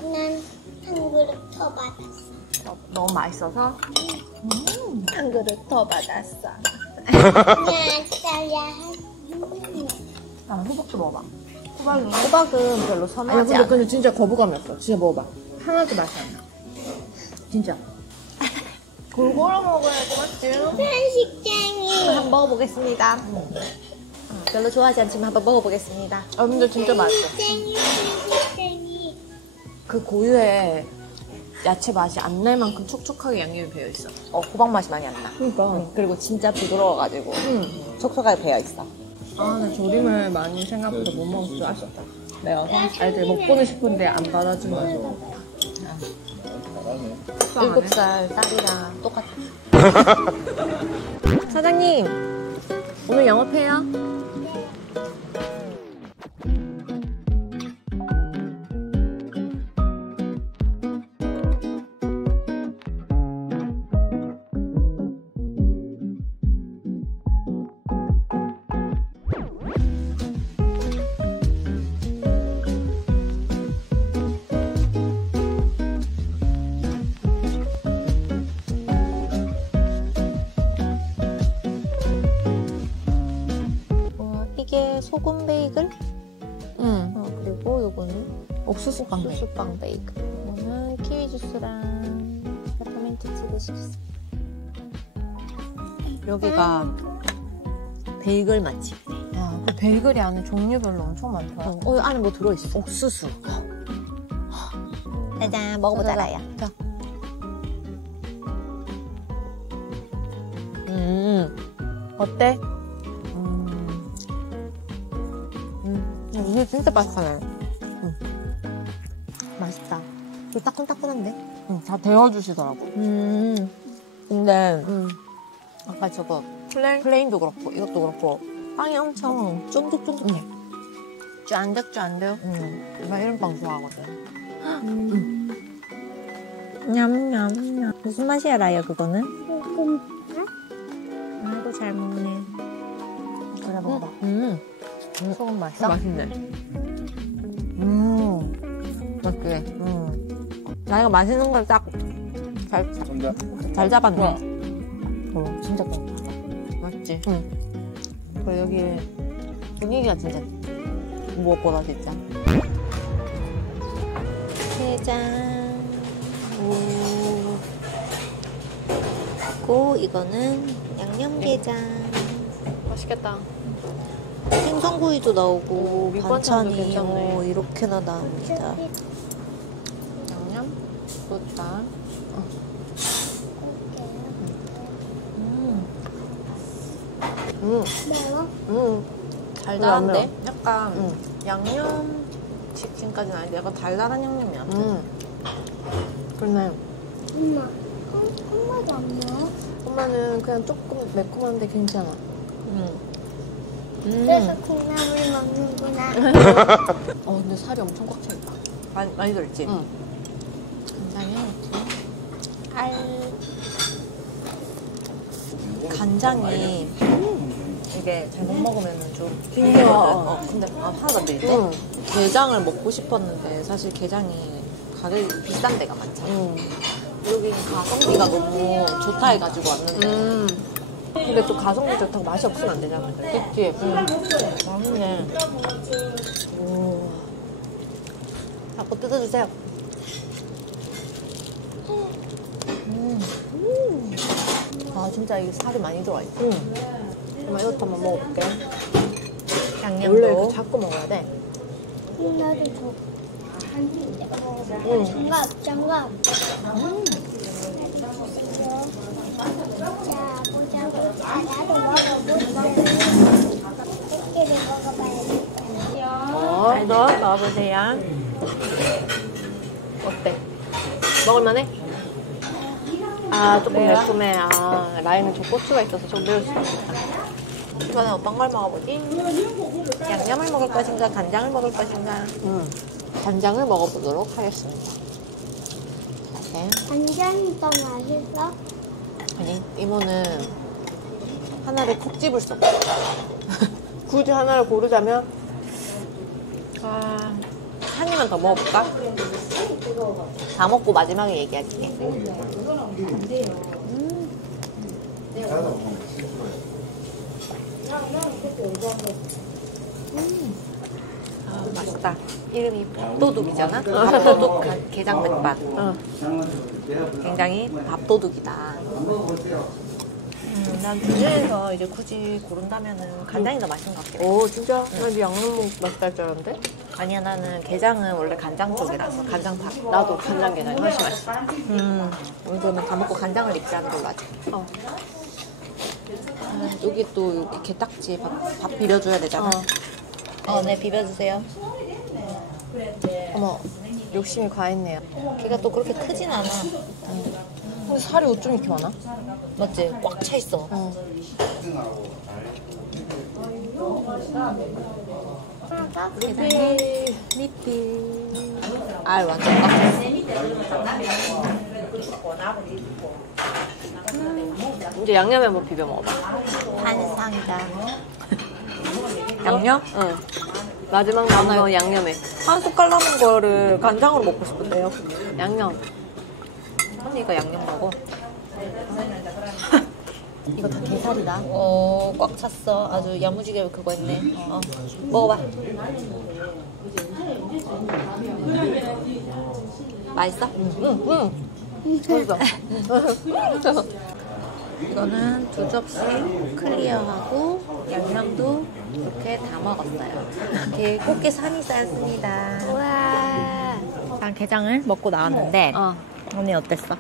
난 한 그릇 더 받았어. 너무 맛있어서 한 그릇 더 받았어. 나야. 나 호박도 먹어봐. 호박은 별로 선호하지 않아. 근데 진짜 거부감이 없어. 진짜 먹어봐. 하나도 맛이 안 나. 진짜. 골고루 먹어야지, 맞지? 한식쟁이. 한번 먹어보겠습니다. 별로 좋아하지 않지만 한번 먹어보겠습니다. 근데 진짜 맛있어. 한식쟁이. 그 고유의 야채 맛이 안 날 만큼 촉촉하게 양념이 배어있어. 호박 맛이 많이 안 나. 그러니까. 그리고 진짜 부드러워가지고 촉촉하게 배어있어. 나 조림을 많이 생각보다 못 먹을 줄 아쉽다. 내가 애들 먹고는 싶은데 안 받아주면. 잘하네. 7살 딸이랑 똑같아. 사장님, 오늘 영업해요? 이게 소금 베이글? 그리고 요거는 옥수수빵 베이글. 옥수수빵 베이글. 이거는 키위 주스랑 페퍼민트 치즈 식스. 여기가 베이글 맛집. 그 베이글이 안에 종류별로 엄청 많더라. 안에 뭐 들어있어? 옥수수. 짜잔, 먹어보자, 라야. 자. 어때? 이게 진짜 바삭하네. 맛있다. 또 따끈따끈한데? 다 데워주시더라고. 근데 아까 저거 플레인도 그렇고 이것도 그렇고 빵이 엄청 쫀득쫀득해. 쫀득쫀득. 나 이런 빵 좋아하거든. 냠냠냠. 무슨 맛이야, 라야, 그거는? 아이고, 잘 먹네. 그래, 먹어봐. 소금 맛있어? 맛있네. 맛있게. 나이가 맛있는 걸 딱 잘 잡았네. 진짜 괜찮다. 맛있지? 그리고 여기 분위기가 진짜 무엇보다 진짜. 해장. 그리고 이거는 양념게장. 맛있겠다. 생선구이도 나오고 밑반찬도 반찬이 괜찮네. 이렇게나 나옵니다. 양념? 좋다. 매워? 달달한데? 약간 양념 치킨까지는 아닌데 약간 달달한 양념이야. 그러네. 엄마. 엄마도 안 매워? 엄마는 그냥 조금 매콤한데 괜찮아. 그래서 콩나물 먹는구나. 근데 살이 엄청 꽉 차있다. 많이 들었지? 간장이 이게 잘못 먹으면 좀 힘들거든. 근데 하나도 안 들리네. 게장을 먹고 싶었는데 사실 게장이 가격이 비싼 데가 많잖아. 여기 가성비가 너무 좋다 해가지고 왔는데. 근데 또 가성비 좋다고 맛이 없으면 안 되잖아. 그치? 맛있네. 자꾸 뜯어주세요. 아 진짜 이게 살이 많이 들어와 있어. 그럼 이것도 한번 먹어볼게. 양념도 원래 이렇게 자꾸 먹어야 돼. 나도 줘. 장갑. 자, 보자. 나도 먹어볼게. 깨를 먹어봐야겠다. 넣어보세요. 어때? 먹을만해? 아 조금 매콤해. 아 라인은 저 고추가 있어서 좀 매울 수도 있겠다. 이번엔 어떤 걸 먹어보지? 양념을 먹을 것인가 간장을 먹을 것인가? 간장을 먹어보도록 하겠습니다. 네. 간장이 더 맛있어? 아니 이모는 하나를 콕 집을 수 없어. 굳이 하나를 고르자면 한 입만 더 먹어볼까? 다 먹고 마지막에 얘기할게. 맛있다. 이름이 밥도둑이잖아? 밥도둑 게장백반. 굉장히 밥도둑이다. 난 두 개에서 이제 굳이 고른다면은 간장이 더 맛있는 것 같긴 해. 오 진짜? 난 양념 맛있다 할 줄 알았는데? 아니야 나는 게장은 원래 간장 쪽이라서 간장밥. 나도 간장 게장이 훨씬 맛있어. 오늘 그러면 다 먹고 간장을 입지 않은 걸로 하자. 여기 또 이렇게 게딱지 밥 비벼줘야 되잖아. 네 비벼주세요. 어머 욕심이 과했네요. 걔가 또 그렇게 크진 않아. 근데 살이 어쩜 이렇게 많아? 맞지? 꽉 차 있어. 리필. 아 완전 꽉 차 있어. 이제 양념에 한번 비벼 먹어봐. 한상이다. 양념? 응. 마지막 남은 거 양념에. 한 숟갈 남은 거를 간장으로 먹고 싶은데요. 양념. 언니가 양념 먹어. 이거 다 게살이다. 꽉 찼어. 아주 야무지게 그거 했네. 먹어봐. 맛있어? 응. 맛있어. 이거는 2접시 클리어하고 양념도 이렇게 다 먹었어요. 이렇게 꽃게 3이 쌓였습니다. 우와. 난 게장을 먹고 나왔는데 언니 어땠어?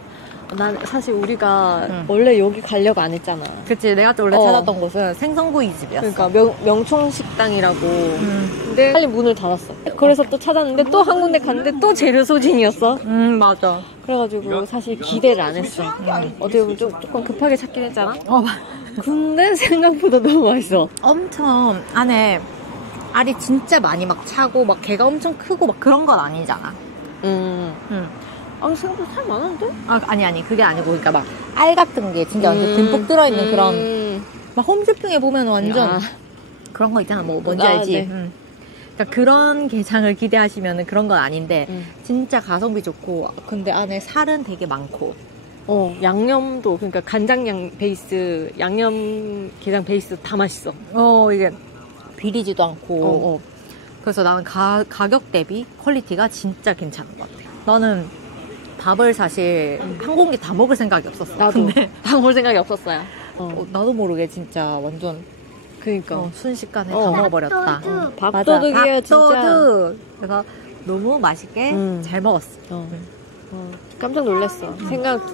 난 사실 우리가 원래 여기 가려고 안 했잖아. 그치, 내가 원래 찾았던 곳은 생선구이 집이었어. 그러니까 명총식당이라고. 근데 빨리 문을 닫았어. 그래서 또 찾았는데 또 한 군데 갔는데 또 재료 소진이었어. 맞아. 그래가지고 사실 기대를 안 했어. 어떻게 보면 조금 급하게 찾긴 했잖아. 근데 생각보다 너무 맛있어. 엄청 안에 알이 진짜 많이 막 차고 막 게가 엄청 크고 막 그런 건 아니잖아. 아니 생각보다 살 많은데? 아니 그게 아니고 그러니까 막 알 같은 게 진짜 완전 듬뿍 들어있는 그런 막 홈쇼핑에 보면 완전 그런 거 있잖아. 뭐 뭔지 알지? 네. 그러니까 그런 게장을 기대하시면 그런 건 아닌데 진짜 가성비 좋고 근데 안에 살은 되게 많고 양념도 그러니까 간장양 베이스 양념 게장 베이스 다 맛있어. 이게 비리지도 않고 그래서 나는 가격 대비 퀄리티가 진짜 괜찮은 것 같아. 나는 밥을 사실 한 공기 다 먹을 생각이 없었어. 나도 근데 다 먹을 생각이 없었어요. 나도 모르게 진짜 완전 그러니까 순식간에 다 먹어버렸다. 밥도둑이에요 진짜. 밥도둑. 그래서 너무 맛있게 잘 먹었어. 깜짝 놀랐어.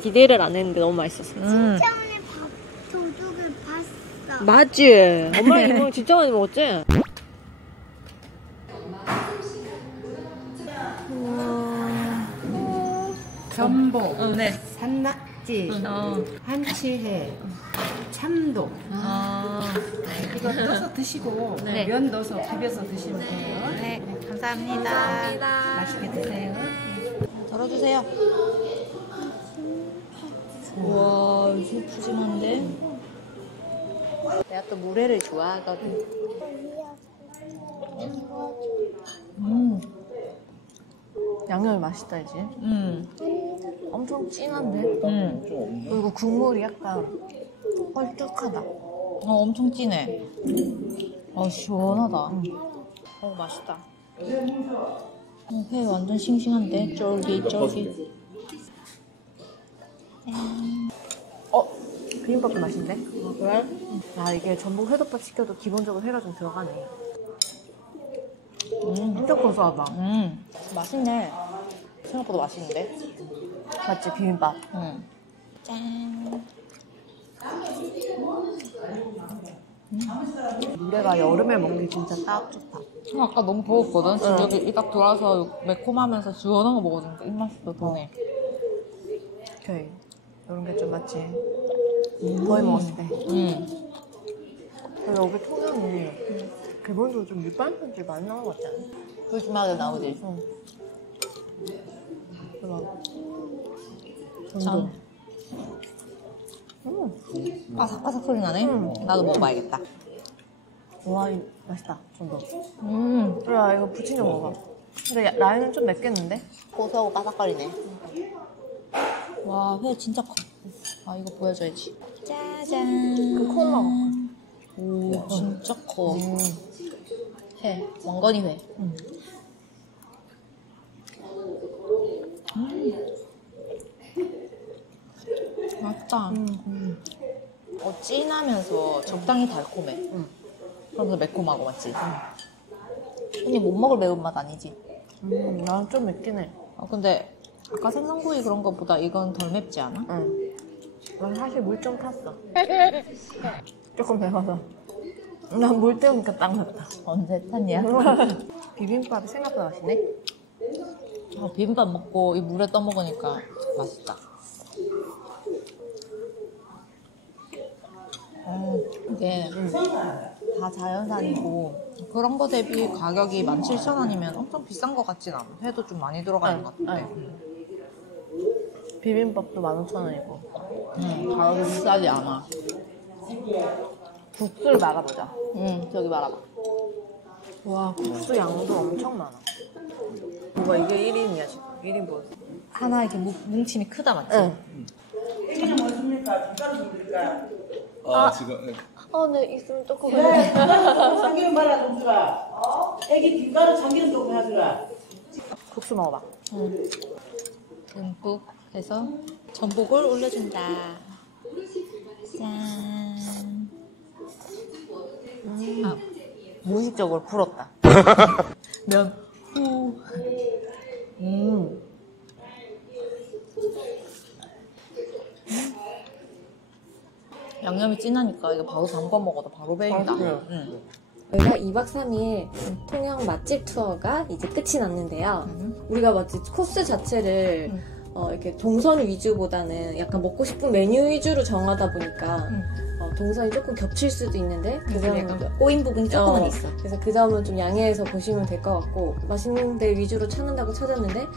기대를 안 했는데 너무 맛있었어. 진짜 오늘 밥도둑을 봤어. 맞지? 엄마랑 이모랑 진짜 많이 먹었지? 전복, 산낙지, 한치회, 참돔. 이거 넣어서 드시고 면 넣어서 비벼서 드시면 돼요. 네, 감사합니다. 맛있게 드세요. 덜어주세요. 우와, 진짜 푸짐한데? 내가 또 물회를 좋아하거든. 양념이 맛있다, 이제. 엄청 진한데? 그리고 국물이 약간 헐쭉하다. 엄청 진해. 시원하다. 맛있다. 회 완전 싱싱한데? 쫄깃쫄깃. 비빔밥도 맛있네. 그래? 이게 전복 회덮밥 시켜도 기본적으로 회가 좀 들어가네. 엄청 고소하다. 맛있네. 생각보다 맛있는데? 맞지, 비빔밥. 짠. 물회가 여름에 먹기 진짜 딱 좋다. 아까 너무 더웠거든? 지금 여기 이딱 돌아서 매콤하면서 시원한 거 먹어주니까 입맛이 더 도네. 오케이. 이런 게 좀 맞지. 거의 먹었을 때. 근데 여기 통영이 기본적으로 좀 밑반찬집 많이 나온 것 같지 않아? 푸짐하게 나오지? 짠. 바삭바삭 소리 나네? 나도 먹어봐야겠다. 와, 이거 맛있다. 전도. 그래, 이거 부침개 먹어봐. 근데 라인은 좀 맵겠는데? 고소하고 바삭거리네. 와, 회 진짜 커. 이거 보여줘야지. 짜잔. 그 콩 먹어. 오, 진짜 커. 회, 왕건이 회. 맛있다. 진하면서 적당히 달콤해. 그러면서 매콤하고 맞지? 근데 못 먹을 매운맛 아니지? 난 좀 맵긴 해. 근데 아까 생선구이 그런 것보다 이건 덜 맵지 않아? 난 사실 물 좀 탔어. 조금 매워서. 난 물 때우니까 딱 맞다. 언제 탔냐? 비빔밥이 생각보다 맛있네. 비빔밥 먹고 이 물에 떠먹으니까 맛있다. 이게 다 자연산이고 그런 거 대비 가격이 17,000원이면 엄청 비싼 것 같진 않아. 회도 좀 많이 들어가 있는 것 같은데. 비빔밥도 15,000원이고. 가격이 비싸지 않아. 국수를 말아보자. 저기 말아봐. 와, 국수 양도 엄청 많아. 뭐가 이게 1인이야, 지금. 1인분. 하나 이렇게 뭉침이 크다, 맞지? 이거는 뭐습니까? 뒷가루 드릴까요? 지금 네, 있으면 조금. 그래, 참기름 발라좀 주라. 애기 뒷가루 참기름 조금 해주라. 국수 먹어봐. 듬뿍 해서 전복을 올려준다. 짠. 무의식적으로 불었다. 면 후. 양념이 진하니까 이거 바로 담궈 먹어도 바로 배인다. 저희가 2박 3일 통영 맛집 투어가 이제 끝이 났는데요. 우리가 마치 코스 자체를 이렇게 동선 위주보다는 약간 먹고 싶은 메뉴 위주로 정하다 보니까 동선이 조금 겹칠 수도 있는데 그 점은 약간 꼬인 부분이 조금은 있어. 그래서 그 점은 좀 양해해서 보시면 될 것 같고 맛있는 데 위주로 찾는다고 찾았는데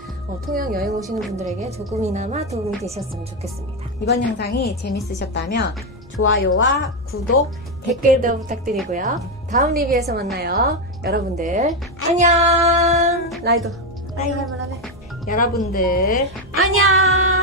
통영 여행 오시는 분들에게 조금이나마 도움이 되셨으면 좋겠습니다. 이번 영상이 재밌으셨다면 좋아요와 구독, 댓글도 부탁드리고요. 다음 리뷰에서 만나요. 여러분들 안녕. 라이도 라이브 할만하네. 여러분들 안녕.